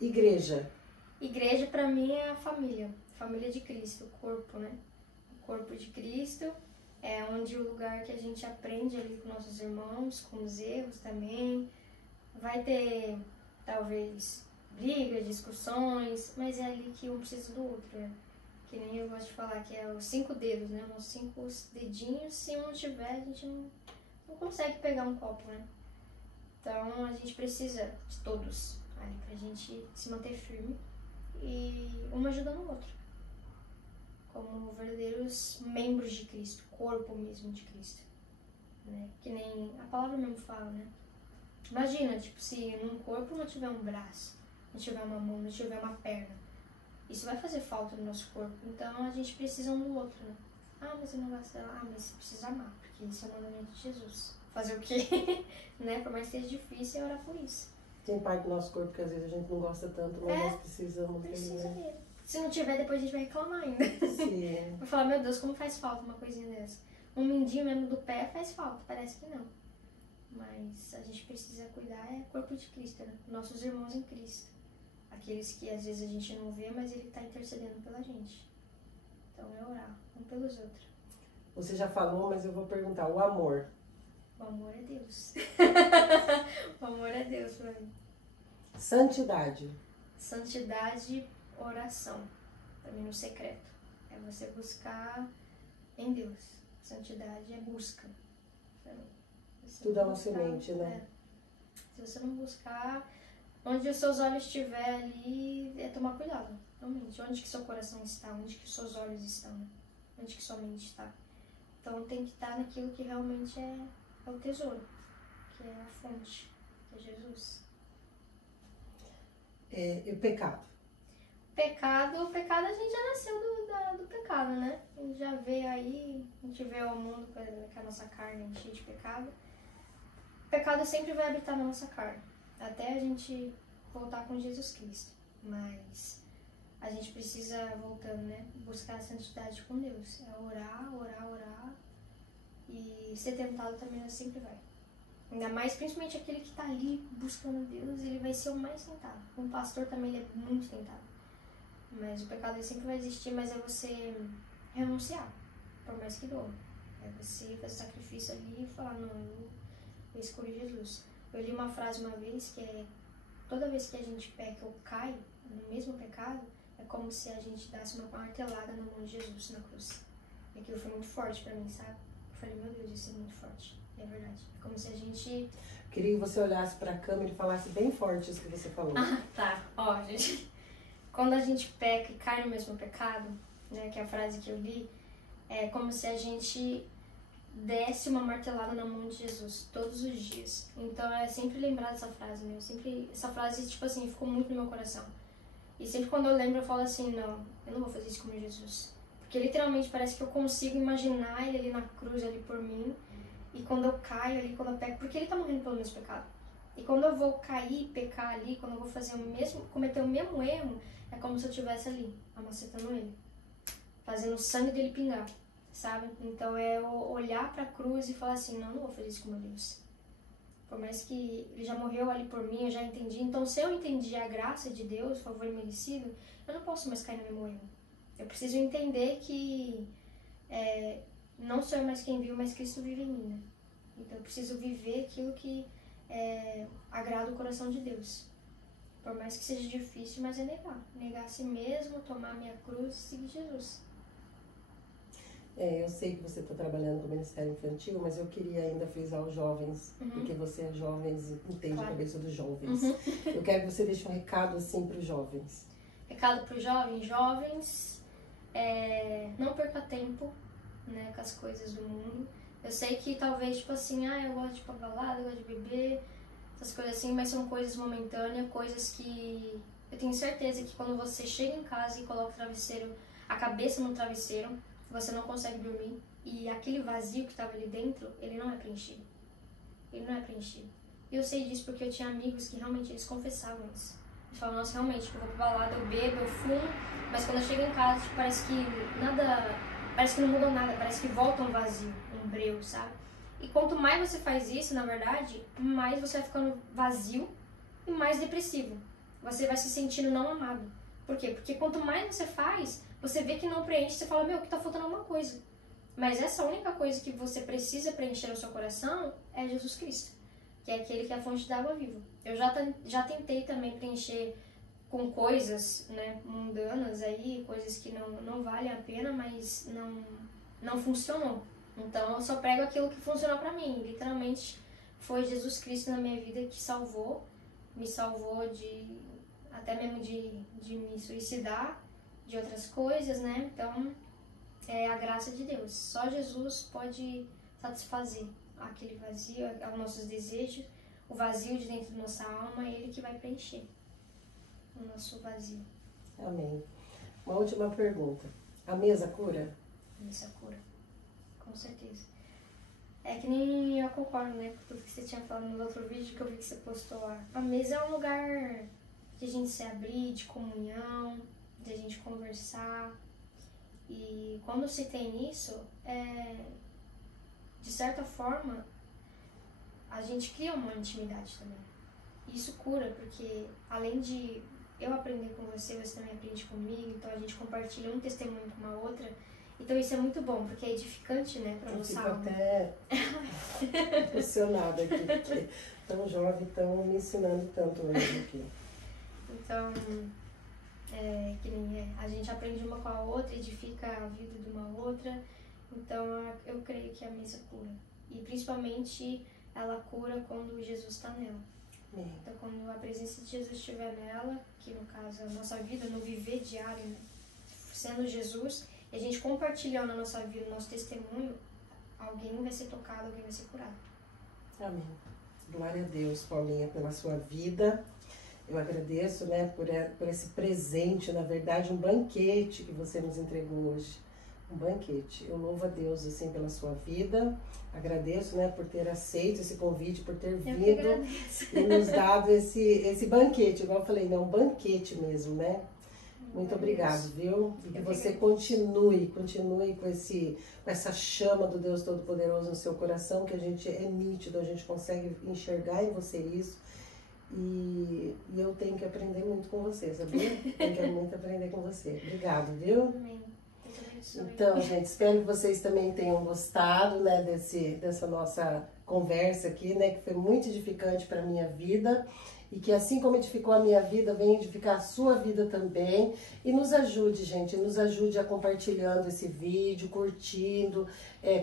Igreja. Igreja pra mim é a família de Cristo, o corpo, né? O corpo de Cristo é onde o lugar que a gente aprende ali com nossos irmãos, com os erros também. Vai ter, talvez, brigas, discussões, mas é ali que um precisa do outro, né? Que nem eu gosto de falar, que é os 5 dedos, né? Os 5 dedinhos, se um não tiver, a gente não consegue pegar um copo, né? Então, a gente precisa de todos ali pra gente se manter firme e um ajudando o outro. Como verdadeiros membros de Cristo, corpo mesmo de Cristo. Né? Que nem a palavra mesmo fala, né? Imagina, tipo, se num corpo não tiver um braço, não tiver uma mão, não tiver uma perna, isso vai fazer falta no nosso corpo. Então, a gente precisa um do outro, né? Ah, mas eu não gosto dela. Ah, mas você precisa amar, porque isso é o mandamento de Jesus. Fazer o quê? Né? Por mais que seja difícil, é orar por isso. Tem parte do nosso corpo que às vezes a gente não gosta tanto, mas nós precisamos Precisa dele. dele. Se não tiver, depois a gente vai reclamar ainda. Sim. Vai falar, meu Deus, como faz falta uma coisinha dessa. Um mindinho mesmo do pé faz falta, parece que não. Mas a gente precisa cuidar é o corpo de Cristo, né? Nossos irmãos em Cristo. Aqueles que às vezes a gente não vê, mas ele está intercedendo pela gente. Então é orar um pelos outros. Você já falou, mas eu vou perguntar, o amor. O amor é Deus. O amor é Deus pra mim. Santidade. Santidade, oração. Pra mim no secreto. É você buscar em Deus. Santidade é busca. Pra mim. Tudo é uma semente, né? Se você não buscar, onde os seus olhos estiver ali, é tomar cuidado. Realmente. Onde que seu coração está? Onde que os seus olhos estão? Onde que sua mente está? Então tem que estar naquilo que realmente é o tesouro, que é a fonte, que é Jesus. E o pecado? O pecado a gente já nasceu do pecado, né? A gente já vê aí, a gente vê o mundo com a nossa carne cheia de pecado. O pecado sempre vai habitar na nossa carne, até a gente voltar com Jesus Cristo. Mas a gente precisa, voltando, né? Buscar a santidade com Deus. É orar, orar, orar. E ser tentado também sempre vai. Ainda mais, principalmente aquele que está ali buscando Deus, ele vai ser o mais tentado. Um pastor também ele é muito tentado. Mas o pecado ele sempre vai existir, mas é você renunciar, por mais que doa. É você fazer sacrifício ali e falar, não, eu escolhi Jesus. Eu li uma frase uma vez que é, toda vez que a gente peca ou cai no mesmo pecado, é como se a gente desse uma martelada na mão de Jesus na cruz. E aquilo foi muito forte pra mim, sabe? Eu falei, meu Deus, isso é muito forte. É verdade. É como se a gente... Queria que você olhasse pra câmera e falasse bem forte isso que você falou. Ah, tá. Ó, gente, quando a gente peca e cai no mesmo pecado, né, que é a frase que eu li, é como se a gente desse uma martelada na mão de Jesus todos os dias. Então é sempre lembrar dessa frase, né? Essa frase, tipo assim, ficou muito no meu coração. E sempre quando eu lembro, eu falo assim, não, eu não vou fazer isso como Jesus. Porque literalmente parece que eu consigo imaginar ele ali na cruz, ali por mim. E quando eu caio ali, quando eu peco, porque ele tá morrendo pelo meu pecado. E quando eu vou cair, pecar ali, quando eu vou fazer cometer o mesmo erro, é como se eu estivesse ali, amacetando ele. Fazendo o sangue dele pingar, sabe? Então é eu olhar pra cruz e falar assim, não vou fazer isso com meu Deus. Por mais que ele já morreu ali por mim, eu já entendi. Então se eu entendi a graça de Deus, o favor merecido, eu não posso mais cair no mesmo erro. Eu preciso entender que não sou eu mais quem vive, mas Cristo vive em mim, né? Então eu preciso viver aquilo que agrada o coração de Deus. Por mais que seja difícil, mas é negar. Negar a si mesmo, tomar a minha cruz e seguir Jesus. Eu sei que você está trabalhando com o Ministério Infantil, mas eu queria ainda frisar os jovens, porque você é jovem e entende a cabeça dos jovens. Eu quero que você deixe um recado assim para os jovens. Recado para os jovens? Jovens, não perca tempo, né, com as coisas do mundo. Eu sei que talvez, tipo assim, eu gosto de ir pra balada, eu gosto de beber, essas coisas assim, mas são coisas momentâneas, coisas que eu tenho certeza que quando você chega em casa e coloca o travesseiro, a cabeça no travesseiro, você não consegue dormir e aquele vazio que estava ali dentro, ele não é preenchido. Ele não é preenchido. E eu sei disso porque eu tinha amigos que realmente eles confessavam isso. Eles falavam, nossa, realmente, eu vou pra balada, eu bebo, eu fumo, mas quando eu chego em casa, tipo, parece que não mudou nada, parece que volta um vazio, um breu, sabe? E quanto mais você faz isso, na verdade, mais você vai ficando vazio e mais depressivo. Você vai se sentindo não amado. Por quê? Porque quanto mais você faz, você vê que não preenche, você fala, que tá faltando alguma coisa. Mas essa única coisa que você precisa preencher no seu coração é Jesus Cristo, que é aquele que é a fonte da água viva. Eu já tentei também preencher com coisas, né, mundanas aí, coisas que não valem a pena, mas não funcionou. Então eu só prego aquilo que funcionou pra mim. Literalmente foi Jesus Cristo na minha vida que me salvou até mesmo de me suicidar, de outras coisas, né? Então é a graça de Deus. Só Jesus pode satisfazer aquele vazio, os nossos desejos, o vazio de dentro da nossa alma, é Ele que vai preencher o nosso vazio. Amém. Uma última pergunta. A mesa cura? A mesa cura, com certeza. É que nem eu concordo, né, com tudo que você tinha falado no outro vídeo que eu vi que você postou lá. A mesa é um lugar de a gente se abrir, de comunhão, de a gente conversar. E quando se tem isso, de certa forma, a gente cria uma intimidade também. Isso cura, porque além de eu aprender com você, você também aprende comigo, então a gente compartilha um testemunho com uma outra. Então isso é muito bom, porque é edificante, né, pra nossa alma. Eu fico até impressionada aqui, porque tão jovem, estão me ensinando tanto hoje aqui. Então, que nem a gente aprende uma com a outra, edifica a vida de uma outra. Então eu creio que a mesa cura. E principalmente ela cura quando Jesus está nela. Então quando a presença de Jesus estiver nela, que no caso é a nossa vida, no viver diário, né, sendo Jesus, e a gente compartilhando a nossa vida, o nosso testemunho, alguém vai ser tocado, alguém vai ser curado. Amém. Glória a Deus, Paulinha, pela sua vida. Eu agradeço, né, por esse presente, na verdade, um banquete que você nos entregou hoje. Um banquete. Eu louvo a Deus, assim, pela sua vida. Agradeço, né, por ter aceito esse convite, por ter vindo e nos dado esse banquete. Igual eu falei, né, um banquete mesmo, né? Muito obrigado, viu? E que você continue com essa chama do Deus Todo-Poderoso no seu coração, que a gente é nítido, a gente consegue enxergar em você isso. E eu tenho que aprender muito com você, sabia? Tenho que muito aprender com você. Obrigado, viu? Amém. Então, gente, espero que vocês também tenham gostado, né, dessa nossa conversa aqui, né, que foi muito edificante para a minha vida. E que assim como edificou a minha vida, venha edificar a sua vida também. E nos ajude, gente, nos ajude a compartilhando esse vídeo, curtindo,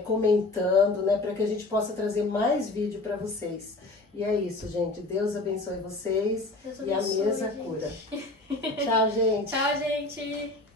comentando, né? Para que a gente possa trazer mais vídeo para vocês. E é isso, gente. Deus abençoe vocês. Deus e abençoe, a mesa gente. cura. Tchau, gente. Tchau, gente.